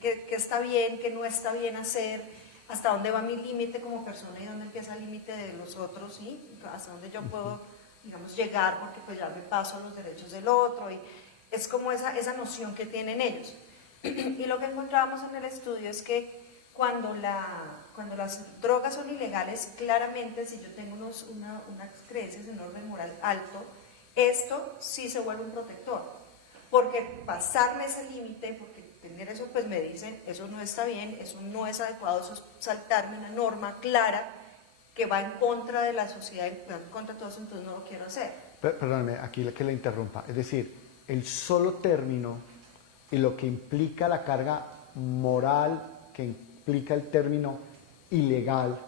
qué está bien, qué no está bien hacer, hasta dónde va mi límite como persona y dónde empieza el límite de los otros, ¿sí? Hasta dónde yo puedo, digamos, llegar porque pues ya me paso a los derechos del otro, y es como esa noción que tienen ellos. Y lo que encontrábamos en el estudio es que cuando las drogas son ilegales, claramente si yo tengo unas creencias en orden moral alto, esto sí se vuelve un protector, porque pasarme ese límite, porque tener eso, pues me dicen, eso no está bien, eso no es adecuado, eso es saltarme una norma clara que va en contra de la sociedad, va en contra de todo eso, entonces no lo quiero hacer. Perdóname, aquí que le interrumpa, es decir, el solo término y lo que implica la carga moral, que implica el término ilegal,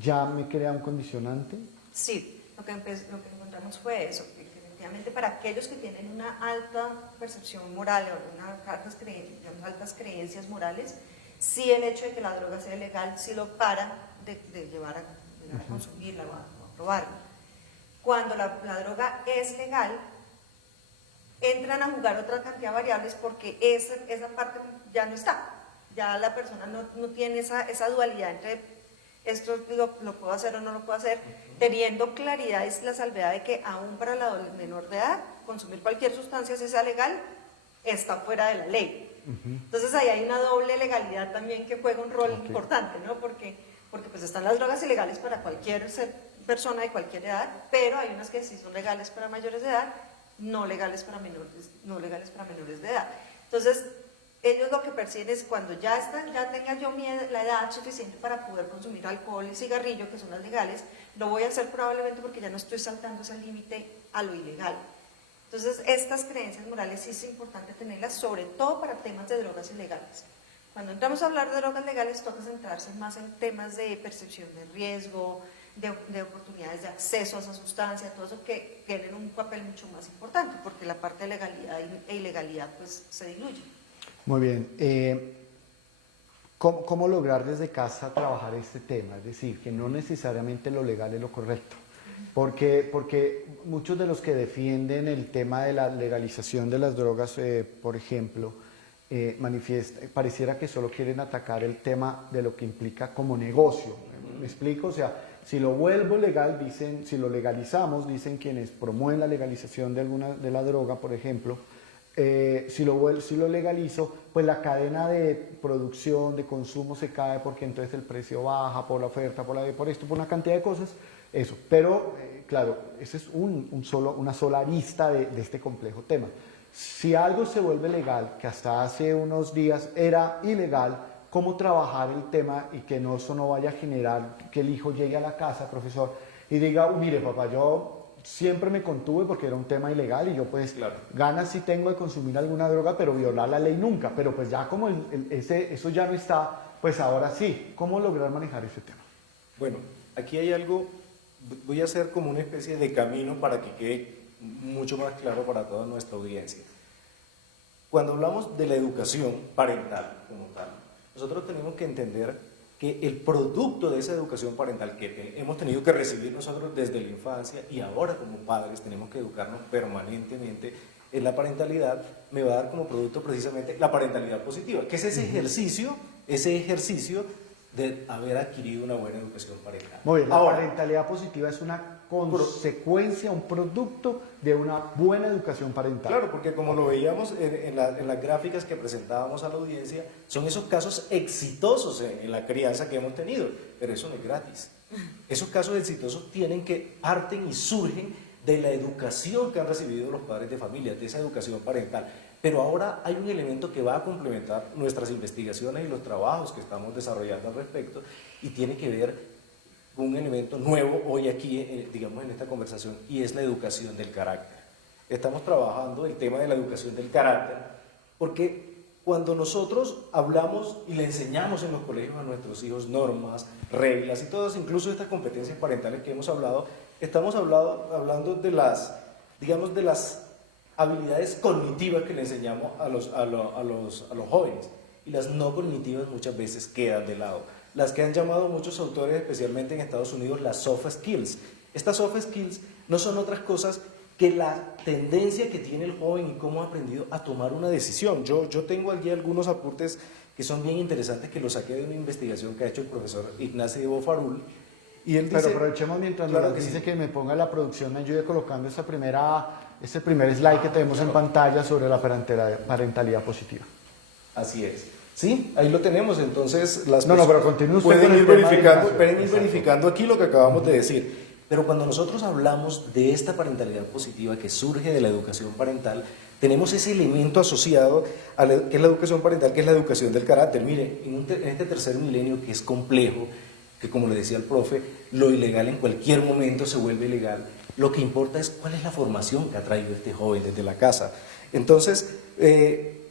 ¿ya me crea un condicionante? Sí, lo que encontramos fue eso, que efectivamente para aquellos que tienen una alta percepción moral o altas creencias morales, sí el hecho de que la droga sea legal sí lo para de llevar a consumirla o a probarla. Cuando la droga es legal, entran a jugar otra cantidad de variables porque esa parte ya no está. Ya la persona no tiene esa dualidad entre esto lo puedo hacer o no lo puedo hacer, teniendo claridad y la salvedad de que aún para la menor de edad, consumir cualquier sustancia, si sea legal, está fuera de la ley. Entonces ahí hay una doble legalidad también que juega un rol importante, ¿no? Porque pues están las drogas ilegales para cualquier persona de cualquier edad, pero hay unas que sí son legales para mayores de edad, no legales para menores de edad. Entonces, ellos lo que persiguen es cuando ya tenga yo la edad suficiente para poder consumir alcohol y cigarrillo, que son las legales, lo voy a hacer probablemente porque ya no estoy saltando ese límite a lo ilegal. Entonces, estas creencias morales sí es importante tenerlas, sobre todo para temas de drogas ilegales. Cuando entramos a hablar de drogas legales, toca centrarse más en temas de percepción de riesgo, de oportunidades de acceso a esa sustancia, todo eso que tienen un papel mucho más importante, porque la parte de legalidad e ilegalidad pues se diluye. Muy bien. ¿Cómo lograr desde casa trabajar este tema? Es decir, que no necesariamente lo legal es lo correcto. Porque muchos de los que defienden el tema de la legalización de las drogas, por ejemplo, pareciera que solo quieren atacar el tema de lo que implica como negocio. ¿Me explico? O sea, si lo vuelvo legal, si lo legalizamos, dicen quienes promueven la legalización de la droga, por ejemplo, si lo legalizo, pues la cadena de producción, de consumo se cae porque entonces el precio baja por la oferta, por esto, por una cantidad de cosas, eso. Pero, claro, esa es una sola arista de este complejo tema. Si algo se vuelve legal, que hasta hace unos días era ilegal, ¿cómo trabajar el tema y que eso no vaya a generar que el hijo llegue a la casa, profesor, y diga, mire papá, yo siempre me contuve porque era un tema ilegal y yo pues ganas sí tengo de consumir alguna droga, pero violar la ley nunca, pero pues ya como eso ya no está, pues ahora sí. ¿Cómo lograr manejar ese tema? Bueno, aquí hay algo, voy a hacer como una especie de camino para que quede mucho más claro para toda nuestra audiencia. Cuando hablamos de la educación parental como tal, nosotros tenemos que entender que el producto de esa educación parental que hemos tenido que recibir nosotros desde la infancia y ahora como padres tenemos que educarnos permanentemente en la parentalidad, me va a dar como producto precisamente la parentalidad positiva, que es ese ejercicio de haber adquirido una buena educación parental. Muy bien, la parentalidad positiva es una consecuencia, un producto de una buena educación parental. Claro, porque como lo veíamos en las gráficas que presentábamos a la audiencia, son esos casos exitosos en la crianza que hemos tenido, pero eso no es gratis. Esos casos exitosos parten y surgen de la educación que han recibido los padres de familia, de esa educación parental. Pero ahora hay un elemento que va a complementar nuestras investigaciones y los trabajos que estamos desarrollando al respecto, y tiene que ver con un elemento nuevo hoy aquí, digamos, en esta conversación, y es la educación del carácter. Estamos trabajando el tema de la educación del carácter, porque cuando nosotros hablamos y le enseñamos en los colegios a nuestros hijos normas, reglas y todas, incluso estas competencias parentales que hemos hablado, estamos hablando de las, digamos, de las habilidades cognitivas que le enseñamos a los jóvenes, y las no cognitivas muchas veces quedan de lado. Las que han llamado muchos autores, especialmente en Estados Unidos, las soft skills. Estas soft skills no son otras cosas que la tendencia que tiene el joven y cómo ha aprendido a tomar una decisión. Yo tengo aquí algunos apuntes que son bien interesantes, que los saqué de una investigación que ha hecho el profesor Ignacio de Bofarul. Y él dice, pero aprovechemos mientras claro dice sí, que me ponga la producción, me ayude colocando ese primer slide que tenemos en pantalla sobre la parentalidad positiva. Así es. Sí, ahí lo tenemos, entonces pero continúe usted pueden con ir el tema verificando aquí lo que acabamos de decir. Pero cuando nosotros hablamos de esta parentalidad positiva que surge de la educación parental, tenemos ese elemento asociado a que es la educación parental, que es la educación del carácter. Mire, en este tercer milenio que es complejo, que como le decía el profe, lo ilegal en cualquier momento se vuelve legal, lo que importa es cuál es la formación que ha traído este joven desde la casa. Entonces,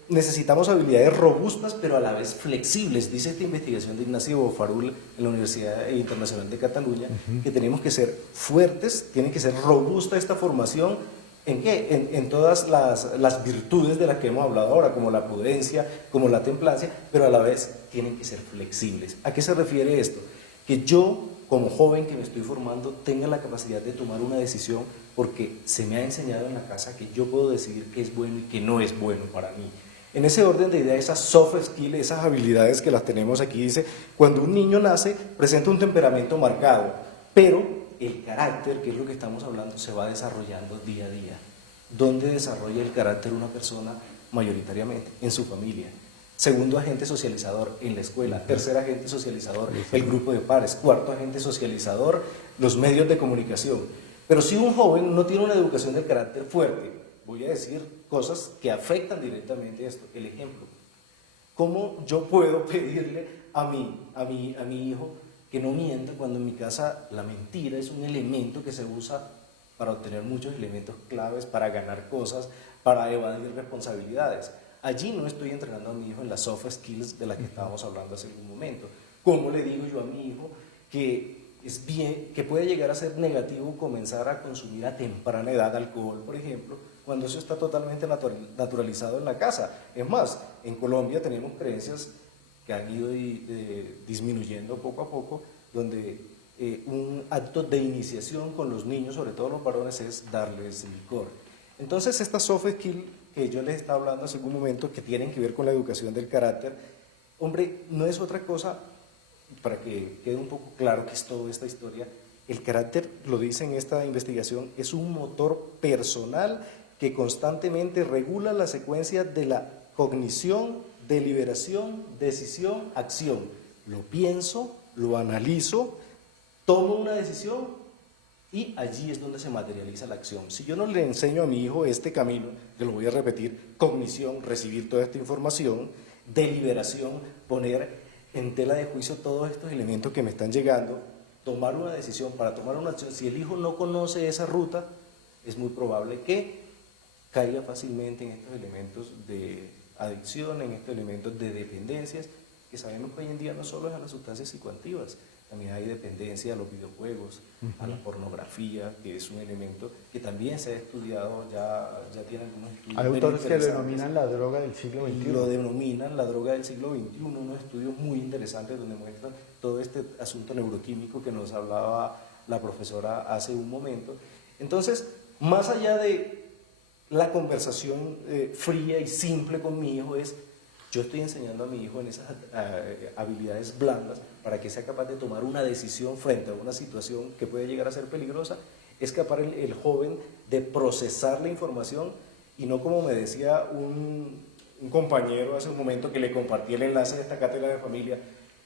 necesitamos habilidades robustas, pero a la vez flexibles. Dice esta investigación de Ignacio Bofarul en la Universidad Internacional de Cataluña, que tenemos que ser fuertes, tiene que ser robusta esta formación. ¿En qué? En todas las virtudes de las que hemos hablado ahora, como la prudencia, como la templancia, pero a la vez tienen que ser flexibles. ¿A qué se refiere esto? Que yo, como joven que me estoy formando, tenga la capacidad de tomar una decisión, porque se me ha enseñado en la casa que yo puedo decidir qué es bueno y qué no es bueno para mí. En ese orden de ideas, esas soft skills, esas habilidades que las tenemos aquí, dice, cuando un niño nace, presenta un temperamento marcado, pero el carácter, que es lo que estamos hablando, se va desarrollando día a día. ¿Dónde desarrolla el carácter una persona? Mayoritariamente, en su familia. Segundo agente socializador, en la escuela. Tercer agente socializador, el grupo de pares. Cuarto agente socializador, los medios de comunicación. Pero si un joven no tiene una educación del carácter fuerte, voy a decir cosas que afectan directamente esto. El ejemplo. ¿Cómo yo puedo pedirle a mi hijo que no mienta cuando en mi casa la mentira es un elemento que se usa para obtener muchos elementos claves, para ganar cosas, para evadir responsabilidades? Allí no estoy entrenando a mi hijo en las soft skills de las que estábamos hablando hace un momento. ¿Cómo le digo yo a mi hijo que es bien, que puede llegar a ser negativo comenzar a consumir a temprana edad alcohol, por ejemplo, cuando eso está totalmente naturalizado en la casa? Es más, en Colombia tenemos creencias que han ido disminuyendo poco a poco, donde un acto de iniciación con los niños, sobre todo los varones, es darles licor. Entonces, estas soft skills que yo les estaba hablando hace un momento, que tienen que ver con la educación del carácter, hombre, no es otra cosa, para que quede un poco claro qué es toda esta historia. El carácter, lo dice en esta investigación, es un motor personal que constantemente regula la secuencia de la cognición, deliberación, decisión, acción. Lo pienso, lo analizo, tomo una decisión y allí es donde se materializa la acción. Si yo no le enseño a mi hijo este camino, que lo voy a repetir: cognición, recibir toda esta información; deliberación, poner en tela de juicio todos estos elementos que me están llegando; tomar una decisión. Para tomar una acción, si el hijo no conoce esa ruta, es muy probable que caiga fácilmente en estos elementos de adicción, en estos elementos de dependencias, que sabemos que hoy en día no solo es a las sustancias psicoactivas, también hay dependencia a los videojuegos, a la pornografía, que es un elemento que también se ha estudiado, ya tiene algunos estudios. Hay autores que lo denominan la droga del siglo XXI. Lo denominan la droga del siglo XXI, unos estudios muy interesantes donde muestran todo este asunto neuroquímico que nos hablaba la profesora hace un momento. Entonces, más allá de la conversación fría y simple con mi hijo, yo estoy enseñando a mi hijo en esas habilidades blandas para que sea capaz de tomar una decisión frente a una situación que puede llegar a ser peligrosa. Es capaz el joven de procesar la información y no, como me decía un compañero hace un momento que le compartí el enlace de esta cátedra de familia: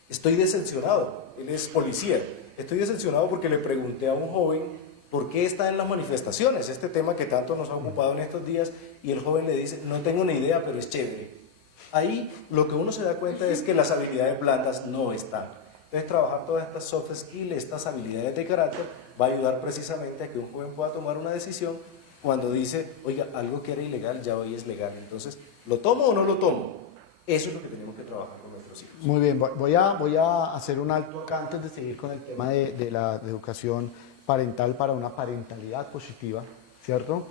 estoy decepcionado, él es policía, estoy decepcionado porque le pregunté a un joven por qué está en las manifestaciones, este tema que tanto nos ha ocupado en estos días, y el joven le dice: no tengo ni idea, pero es chévere. Ahí lo que uno se da cuenta es que las habilidades blandas no están. Entonces, trabajar todas estas soft skills, estas habilidades de carácter, va a ayudar precisamente a que un joven pueda tomar una decisión cuando dice: oiga, algo que era ilegal ya hoy es legal, entonces, ¿lo tomo o no lo tomo? Eso es lo que tenemos que trabajar con nuestros hijos. Muy bien, voy a hacer un alto acá antes de seguir con el tema de la educación parental para una parentalidad positiva, ¿cierto?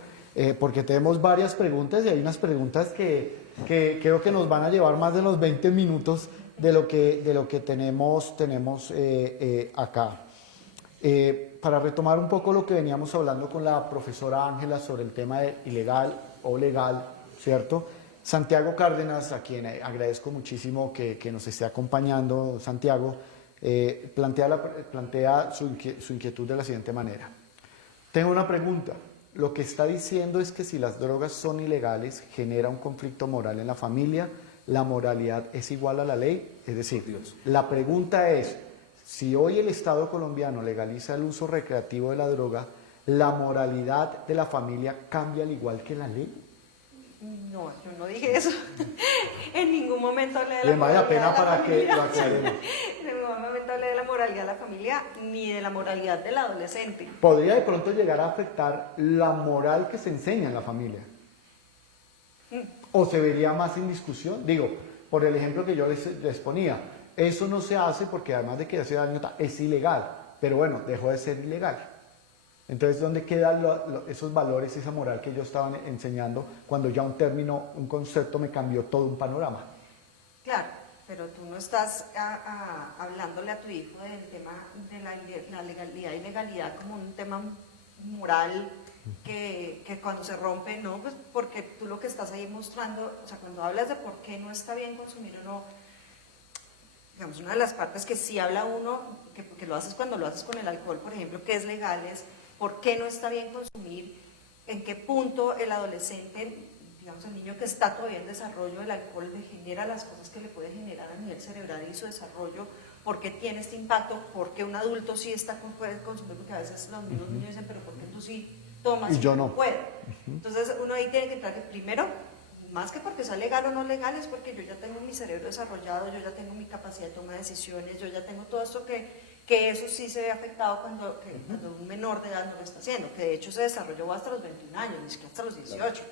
Porque tenemos varias preguntas y hay unas preguntas que creo que nos van a llevar más de los 20 minutos de lo que tenemos acá. Para retomar un poco lo que veníamos hablando con la profesora Ángela sobre el tema de ilegal o legal, ¿cierto? Santiago Cárdenas, a quien agradezco muchísimo que nos esté acompañando, Santiago, plantea su inquietud de la siguiente manera. Tengo una pregunta. Lo que está diciendo es que si las drogas son ilegales, genera un conflicto moral en la familia, la moralidad es igual a la ley. Es decir, la pregunta es, si hoy el Estado colombiano legaliza el uso recreativo de la droga, ¿la moralidad de la familia cambia al igual que la ley? No, yo no dije eso. En ningún momento hablé de la Le vale la moralidad pena de la para que familia. lo aclaremos. En ningún momento hablé de la moralidad de la familia ni de la moralidad del adolescente. Podría de pronto llegar a afectar la moral que se enseña en la familia. ¿O se vería más en discusión? Digo, por el ejemplo que yo les ponía, eso no se hace porque además de que hace daño, es ilegal, pero bueno, dejó de ser ilegal. Entonces, ¿dónde quedan esos valores, esa moral que yo estaba enseñando cuando ya un término, un concepto me cambió todo un panorama? Claro, pero tú no estás hablándole a tu hijo del tema de la legalidad y ilegalidad como un tema moral que cuando se rompe, no, pues porque tú lo que estás ahí mostrando, o sea, cuando hablas de por qué no está bien consumir o no, digamos, una de las partes que sí habla uno, que lo haces cuando lo haces con el alcohol, por ejemplo, que es legal, es por qué no está bien consumir, en qué punto el adolescente, digamos, el niño que está todavía en desarrollo del alcohol le genera las cosas que le puede generar a nivel cerebral y su desarrollo, por qué tiene este impacto, por qué un adulto sí puede consumir, porque a veces los mismos niños dicen, pero ¿por qué tú sí tomas y yo no puedo? Entonces uno ahí tiene que entrar que primero, más que porque sea legal o no legal, es porque yo ya tengo mi cerebro desarrollado, yo ya tengo mi capacidad de toma de decisiones, yo ya tengo todo esto que eso sí se ve afectado cuando un menor de edad no lo está haciendo, que de hecho se desarrolló hasta los 21 años, ni siquiera hasta los 18.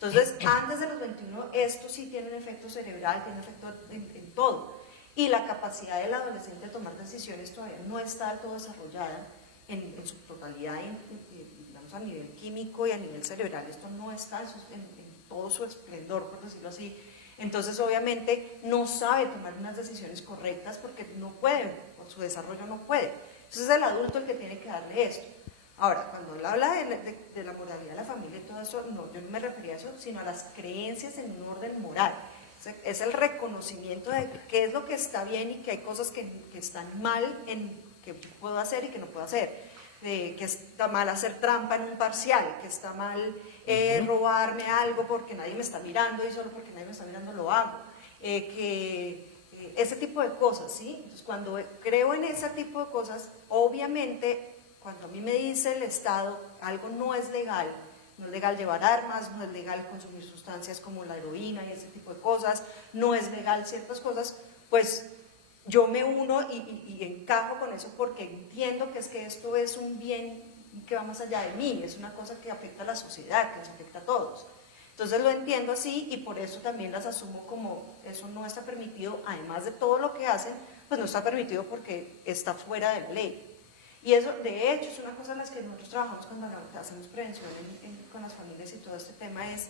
Entonces, antes de los 21, esto sí tiene un efecto cerebral, tiene un efecto en todo. Y la capacidad del adolescente de tomar decisiones todavía no está del todo desarrollada en su totalidad, digamos, a nivel químico y a nivel cerebral. Esto no está en todo su esplendor, por decirlo así. Entonces, obviamente, no sabe tomar unas decisiones correctas porque no puede, por su desarrollo no puede. Entonces, es el adulto el que tiene que darle esto. Ahora, cuando él habla de la moralidad de la familia y todo eso, no, yo no me refería a eso, sino a las creencias en un orden moral. Es el reconocimiento de qué es lo que está bien y que hay cosas que están mal en que puedo hacer y que no puedo hacer. Que está mal hacer trampa en un parcial, que está mal robarme algo porque nadie me está mirando y solo porque nadie me está mirando lo hago. Ese tipo de cosas, ¿sí? Entonces, cuando creo en ese tipo de cosas, obviamente, cuando a mí me dice el Estado algo no es legal llevar armas, no es legal consumir sustancias como la heroína y ese tipo de cosas, no es legal ciertas cosas, pues yo me uno y encajo con eso porque entiendo que es que esto es un bien que va más allá de mí, es una cosa que afecta a la sociedad, que nos afecta a todos. Entonces lo entiendo así y por eso también las asumo como eso no está permitido, además de todo lo que hacen, pues no está permitido porque está fuera de la ley. Y eso, de hecho, es una cosa en las que nosotros trabajamos cuando hacemos prevención con las familias y todo este tema, es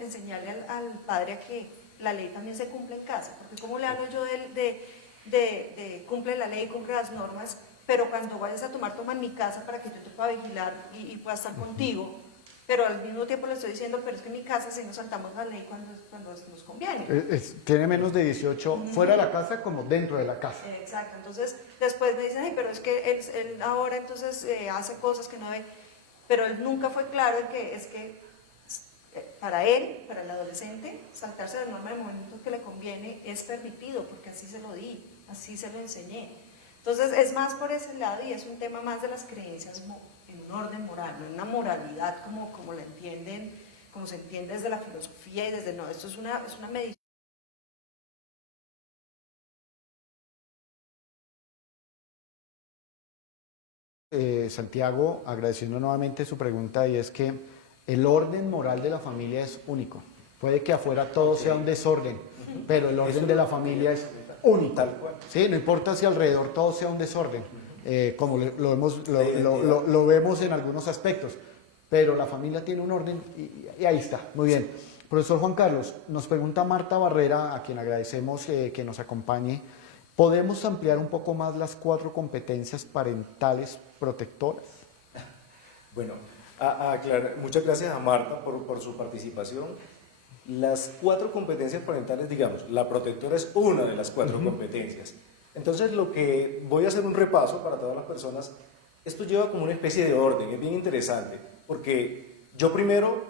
enseñarle al padre a que la ley también se cumple en casa, porque como le hablo yo de cumple la ley, cumple las normas, pero cuando vayas a tomar, toma en mi casa para que yo te pueda vigilar y pueda estar contigo, pero al mismo tiempo le estoy diciendo, pero es que en mi casa sí nos saltamos la ley cuando nos conviene. Tiene menos de 18 fuera de la casa como dentro de la casa. Exacto, entonces después me dicen, ay, pero es que él ahora entonces hace cosas que no ve, pero él nunca fue claro en que es que para él, para el adolescente, saltarse la norma en el momento que le conviene es permitido, porque así se lo di, así se lo enseñé. Entonces es más por ese lado y es un tema más de las creencias en un orden moral, no en una moralidad como la entienden, como se entiende desde la filosofía y desde no, esto es una medicina. Santiago, agradeciendo nuevamente su pregunta, y es que el orden moral de la familia es único. Puede que afuera todo sea un desorden, pero el orden de la familia es único. ¿Sí? No importa si alrededor todo sea un desorden, como lo vemos en algunos aspectos, pero la familia tiene un orden y ahí está. Muy bien. Profesor Juan Carlos, nos pregunta Marta Barrera, a quien agradecemos que nos acompañe. ¿Podemos ampliar un poco más las 4 competencias parentales protectoras? Bueno, muchas gracias a Marta por su participación. Las 4 competencias parentales, digamos, la protectora es una de las 4 competencias. Entonces, lo que voy a hacer un repaso para todas las personas, esto lleva como una especie de orden, es bien interesante, porque yo primero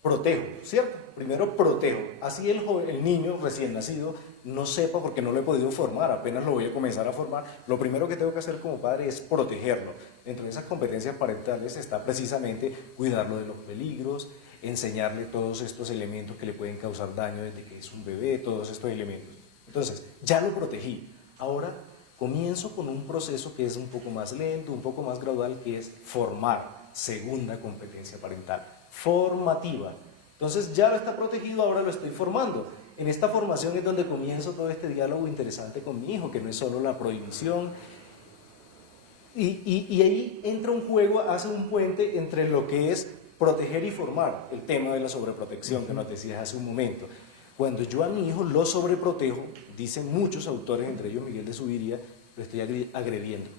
protejo, ¿cierto? Primero protejo, así el niño recién nacido no sepa porque no lo he podido formar, apenas lo voy a comenzar a formar, lo primero que tengo que hacer como padre es protegerlo. Dentro de esas competencias parentales está precisamente cuidarlo de los peligros, enseñarle todos estos elementos que le pueden causar daño desde que es un bebé, todos estos elementos. Entonces, ya lo protegí, ahora comienzo con un proceso que es un poco más lento, un poco más gradual, que es formar, segunda competencia parental, formativa. Entonces ya lo está protegido, ahora lo estoy formando. En esta formación es donde comienzo todo este diálogo interesante con mi hijo, que no es solo la prohibición. Y ahí entra un juego, hace un puente entre lo que es proteger y formar, el tema de la sobreprotección que nos decías hace un momento. Cuando yo a mi hijo lo sobreprotejo, dicen muchos autores, entre ellos Miguel de Zuviría, lo estoy agrediendo.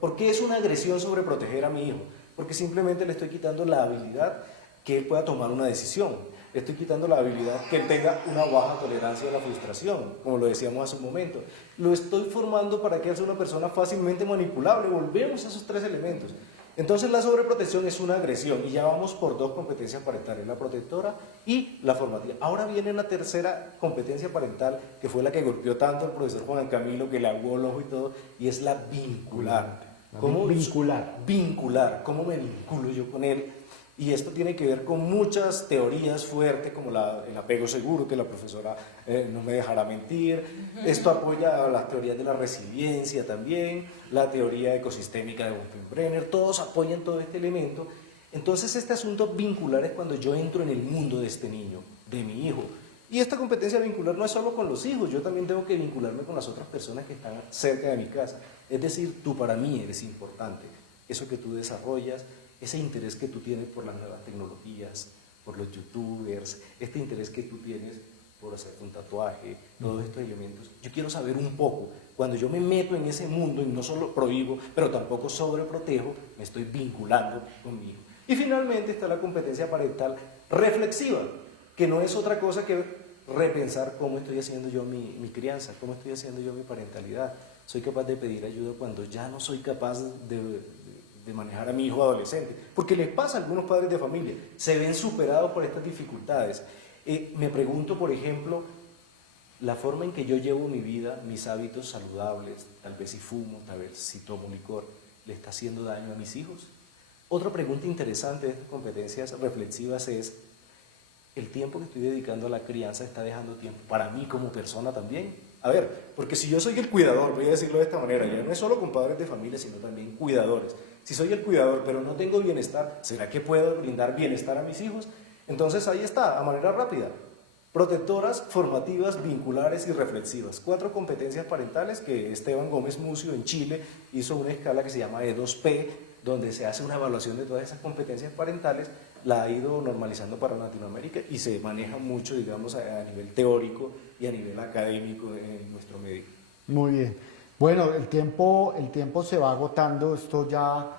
¿Por qué es una agresión sobreproteger a mi hijo? Porque simplemente le estoy quitando la habilidad que él pueda tomar una decisión. Le estoy quitando la habilidad que él tenga una baja tolerancia a la frustración, como lo decíamos hace un momento. Lo estoy formando para que él sea una persona fácilmente manipulable. Volvemos a esos tres elementos. Entonces la sobreprotección es una agresión y ya vamos por dos competencias parentales, la protectora y la formativa. Ahora viene una tercera competencia parental que fue la que golpeó tanto al profesor Juan Camilo, que le aguó el ojo y todo, y es la vincular. ¿Cómo vincular? Vincular, ¿cómo me vinculo yo con él? Y esto tiene que ver con muchas teorías fuertes, como el apego seguro, que la profesora no me dejará mentir. Esto apoya a las teorías de la resiliencia también, la teoría ecosistémica de Brenner, todos apoyan todo este elemento. Entonces este asunto vincular es cuando yo entro en el mundo de este niño, de mi hijo. Y esta competencia vincular no es solo con los hijos, yo también tengo que vincularme con las otras personas que están cerca de mi casa. Es decir, tú para mí eres importante, eso que tú desarrollas, ese interés que tú tienes por las nuevas tecnologías, por los youtubers, este interés que tú tienes por hacer un tatuaje, todos estos elementos. Yo quiero saber un poco, cuando yo me meto en ese mundo y no solo prohíbo, pero tampoco sobreprotejo, me estoy vinculando conmigo. Y finalmente está la competencia parental reflexiva, que no es otra cosa que repensar cómo estoy haciendo yo mi crianza, cómo estoy haciendo yo mi parentalidad. Soy capaz de pedir ayuda cuando ya no soy capaz de manejar a mi hijo adolescente, porque les pasa a algunos padres de familia, se ven superados por estas dificultades. Me pregunto, por ejemplo, la forma en que yo llevo mi vida, mis hábitos saludables, tal vez si fumo, tal vez si tomo licor, ¿le está haciendo daño a mis hijos? Otra pregunta interesante de estas competencias reflexivas es, ¿el tiempo que estoy dedicando a la crianza está dejando tiempo para mí como persona también? A ver, porque si yo soy el cuidador, voy a decirlo de esta manera, ya no es solo con padres de familia, sino también cuidadores. Si soy el cuidador, pero no tengo bienestar, ¿será que puedo brindar bienestar a mis hijos? Entonces ahí está, a manera rápida. Protectoras, formativas, vinculares y reflexivas. 4 competencias parentales que Esteban Gómez Mucio en Chile hizo una escala que se llama E2P, donde se hace una evaluación de todas esas competencias parentales, la ha ido normalizando para Latinoamérica y se maneja mucho, digamos, a nivel teórico y a nivel académico en nuestro medio. Muy bien. Bueno, el tiempo se va agotando, esto ya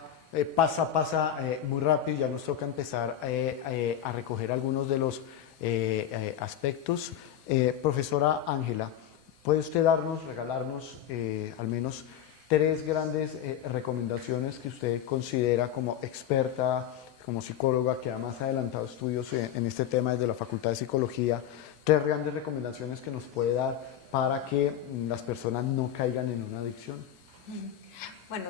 pasa muy rápido, ya nos toca empezar a recoger algunos de los aspectos. Profesora Ángela, ¿puede usted regalarnos al menos 3 grandes recomendaciones que usted considera como experta, como psicóloga, que ha más adelantado estudios en este tema desde la Facultad de Psicología, 3 grandes recomendaciones que nos puede dar para que las personas no caigan en una adicción? Bueno,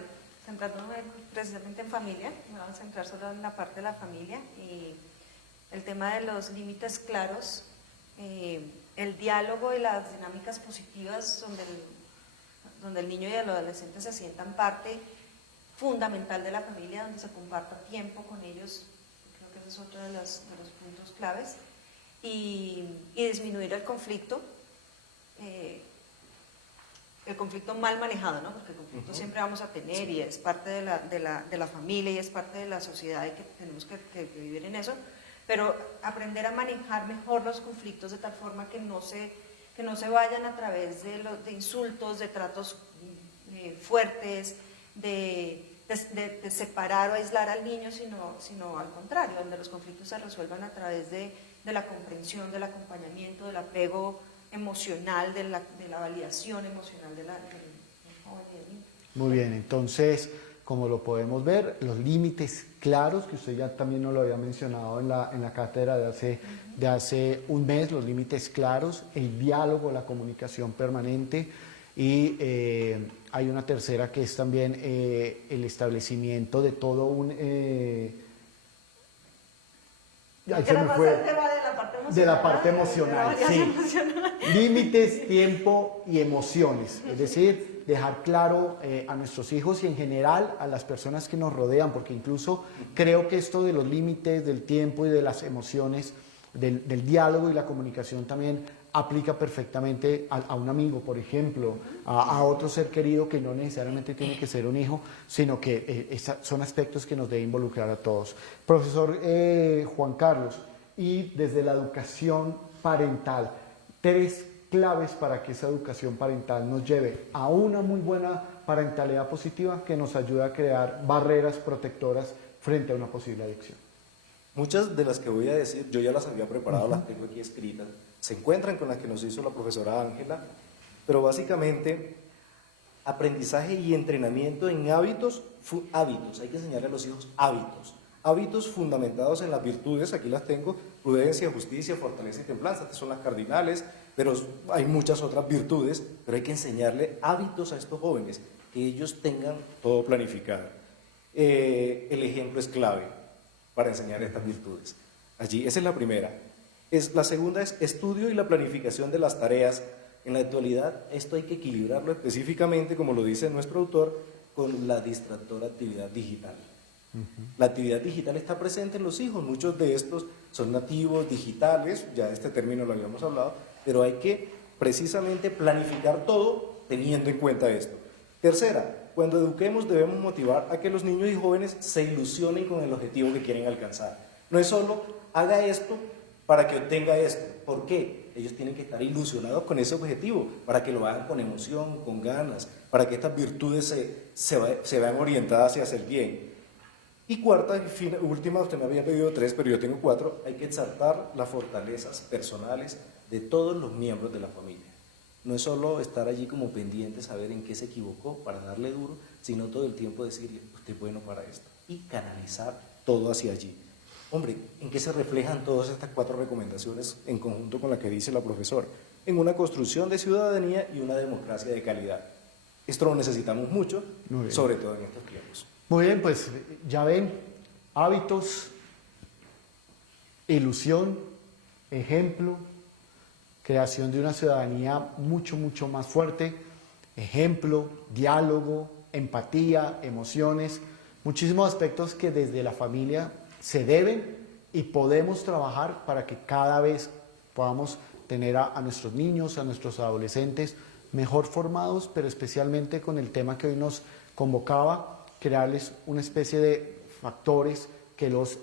centrándome precisamente en familia, me voy a centrar solo en la parte de la familia y el tema de los límites claros, el diálogo y las dinámicas positivas donde el niño y el adolescente se sientan parte fundamental de la familia, donde se comparta tiempo con ellos, creo que ese es otro de los puntos claves, y disminuir el conflicto mal manejado, ¿no? Porque el conflicto siempre vamos a tener y es parte de la familia y es parte de la sociedad y que tenemos que vivir en eso, pero aprender a manejar mejor los conflictos de tal forma que no se vayan a través de insultos, de tratos fuertes, de separar o aislar al niño, sino al contrario, donde los conflictos se resuelvan a través de la comprensión, del acompañamiento, del apego emocional, de la validación emocional del joven y del niño. Muy bien, entonces, como lo podemos ver, los límites claros, que usted ya también nos lo había mencionado en la cátedra de hace un mes, los límites claros, el diálogo, la comunicación permanente, y hay una tercera que es también el establecimiento de todo un... No quiero pasar el tema de la parte de la parte emocional, de la sí. emocional. Límites, tiempo y emociones. Es decir, dejar claro a nuestros hijos y en general a las personas que nos rodean, porque incluso creo que esto de los límites, del tiempo y de las emociones, del diálogo y la comunicación también aplica perfectamente a un amigo, por ejemplo, a otro ser querido que no necesariamente tiene que ser un hijo, sino que son aspectos que nos deben involucrar a todos. Profesor Juan Carlos, y desde la educación parental, 3 claves para que esa educación parental nos lleve a una muy buena parentalidad positiva que nos ayude a crear barreras protectoras frente a una posible adicción. Muchas de las que voy a decir, yo ya las había preparado, las tengo aquí escritas, se encuentran con las que nos hizo la profesora Ángela, pero básicamente aprendizaje y entrenamiento en hábitos, hay que enseñarle a los hijos hábitos fundamentados en las virtudes, aquí las tengo, prudencia, justicia, fortaleza y templanza, estas son las cardinales, pero hay muchas otras virtudes, pero hay que enseñarle hábitos a estos jóvenes, que ellos tengan todo planificado. El ejemplo es clave para enseñar estas virtudes. Allí, esa es la primera. La segunda es estudio y la planificación de las tareas. En la actualidad, esto hay que equilibrarlo específicamente, como lo dice nuestro autor, con la distractora actividad digital. La actividad digital está presente en los hijos, muchos de estos son nativos digitales, ya este término lo habíamos hablado, pero hay que precisamente planificar todo teniendo en cuenta esto. Tercera, cuando eduquemos debemos motivar a que los niños y jóvenes se ilusionen con el objetivo que quieren alcanzar. No es solo haga esto para que obtenga esto. ¿Por qué? Ellos tienen que estar ilusionados con ese objetivo, para que lo hagan con emoción, con ganas, para que estas virtudes se vean orientadas hacia el bien. Y cuarta y última, usted me había pedido 3, pero yo tengo 4, hay que exaltar las fortalezas personales de todos los miembros de la familia. No es solo estar allí como pendiente, saber en qué se equivocó para darle duro, sino todo el tiempo decirle, usted es bueno para esto, y canalizar todo hacia allí. Hombre, ¿en qué se reflejan todas estas 4 recomendaciones en conjunto con la que dice la profesora? En una construcción de ciudadanía y una democracia de calidad. Esto lo necesitamos mucho, sobre todo en estos tiempos. Muy bien, pues ya ven, hábitos, ilusión, ejemplo, creación de una ciudadanía mucho, mucho más fuerte, ejemplo, diálogo, empatía, emociones, muchísimos aspectos que desde la familia se deben y podemos trabajar para que cada vez podamos tener a nuestros niños, a nuestros adolescentes mejor formados, pero especialmente con el tema que hoy nos convocaba, crearles una especie de factores que los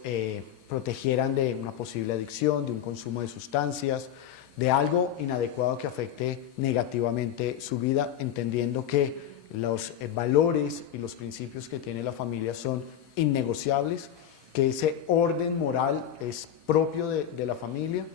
protegieran de una posible adicción, de un consumo de sustancias, de algo inadecuado que afecte negativamente su vida, entendiendo que los valores y los principios que tiene la familia son innegociables, que ese orden moral es propio de la familia,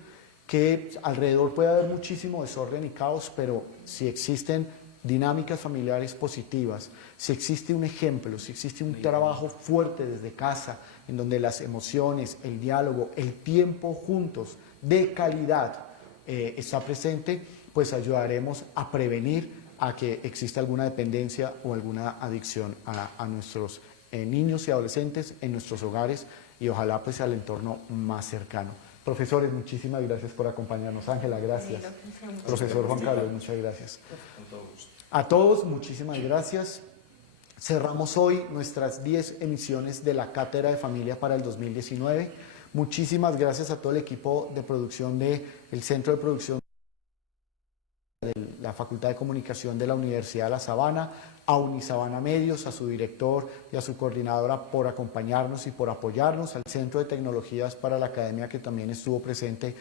que alrededor puede haber muchísimo desorden y caos, pero si existen dinámicas familiares positivas, si existe un ejemplo, si existe un trabajo fuerte desde casa, en donde las emociones, el diálogo, el tiempo juntos de calidad está presente, pues ayudaremos a prevenir a que exista alguna dependencia o alguna adicción a nuestros niños y adolescentes en nuestros hogares y ojalá pues al entorno más cercano. Profesores, muchísimas gracias por acompañarnos. Ángela, gracias. Profesor Juan Carlos, muchas gracias. A todos, muchísimas gracias. Cerramos hoy nuestras 10 emisiones de la Cátedra de Familia para el 2019. Muchísimas gracias a todo el equipo de producción del Centro de Producción de la Facultad de Comunicación de la Universidad de La Sabana, a Unisabana Medios, a su director y a su coordinadora por acompañarnos y por apoyarnos, al Centro de Tecnologías para la Academia que también estuvo presente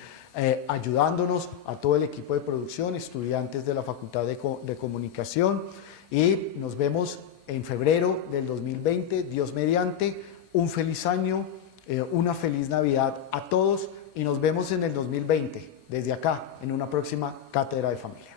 ayudándonos, a todo el equipo de producción, estudiantes de la Facultad de Comunicación y nos vemos en febrero del 2020, Dios mediante, un feliz año, una feliz Navidad a todos y nos vemos en el 2020, desde acá, en una próxima Cátedra de Familia.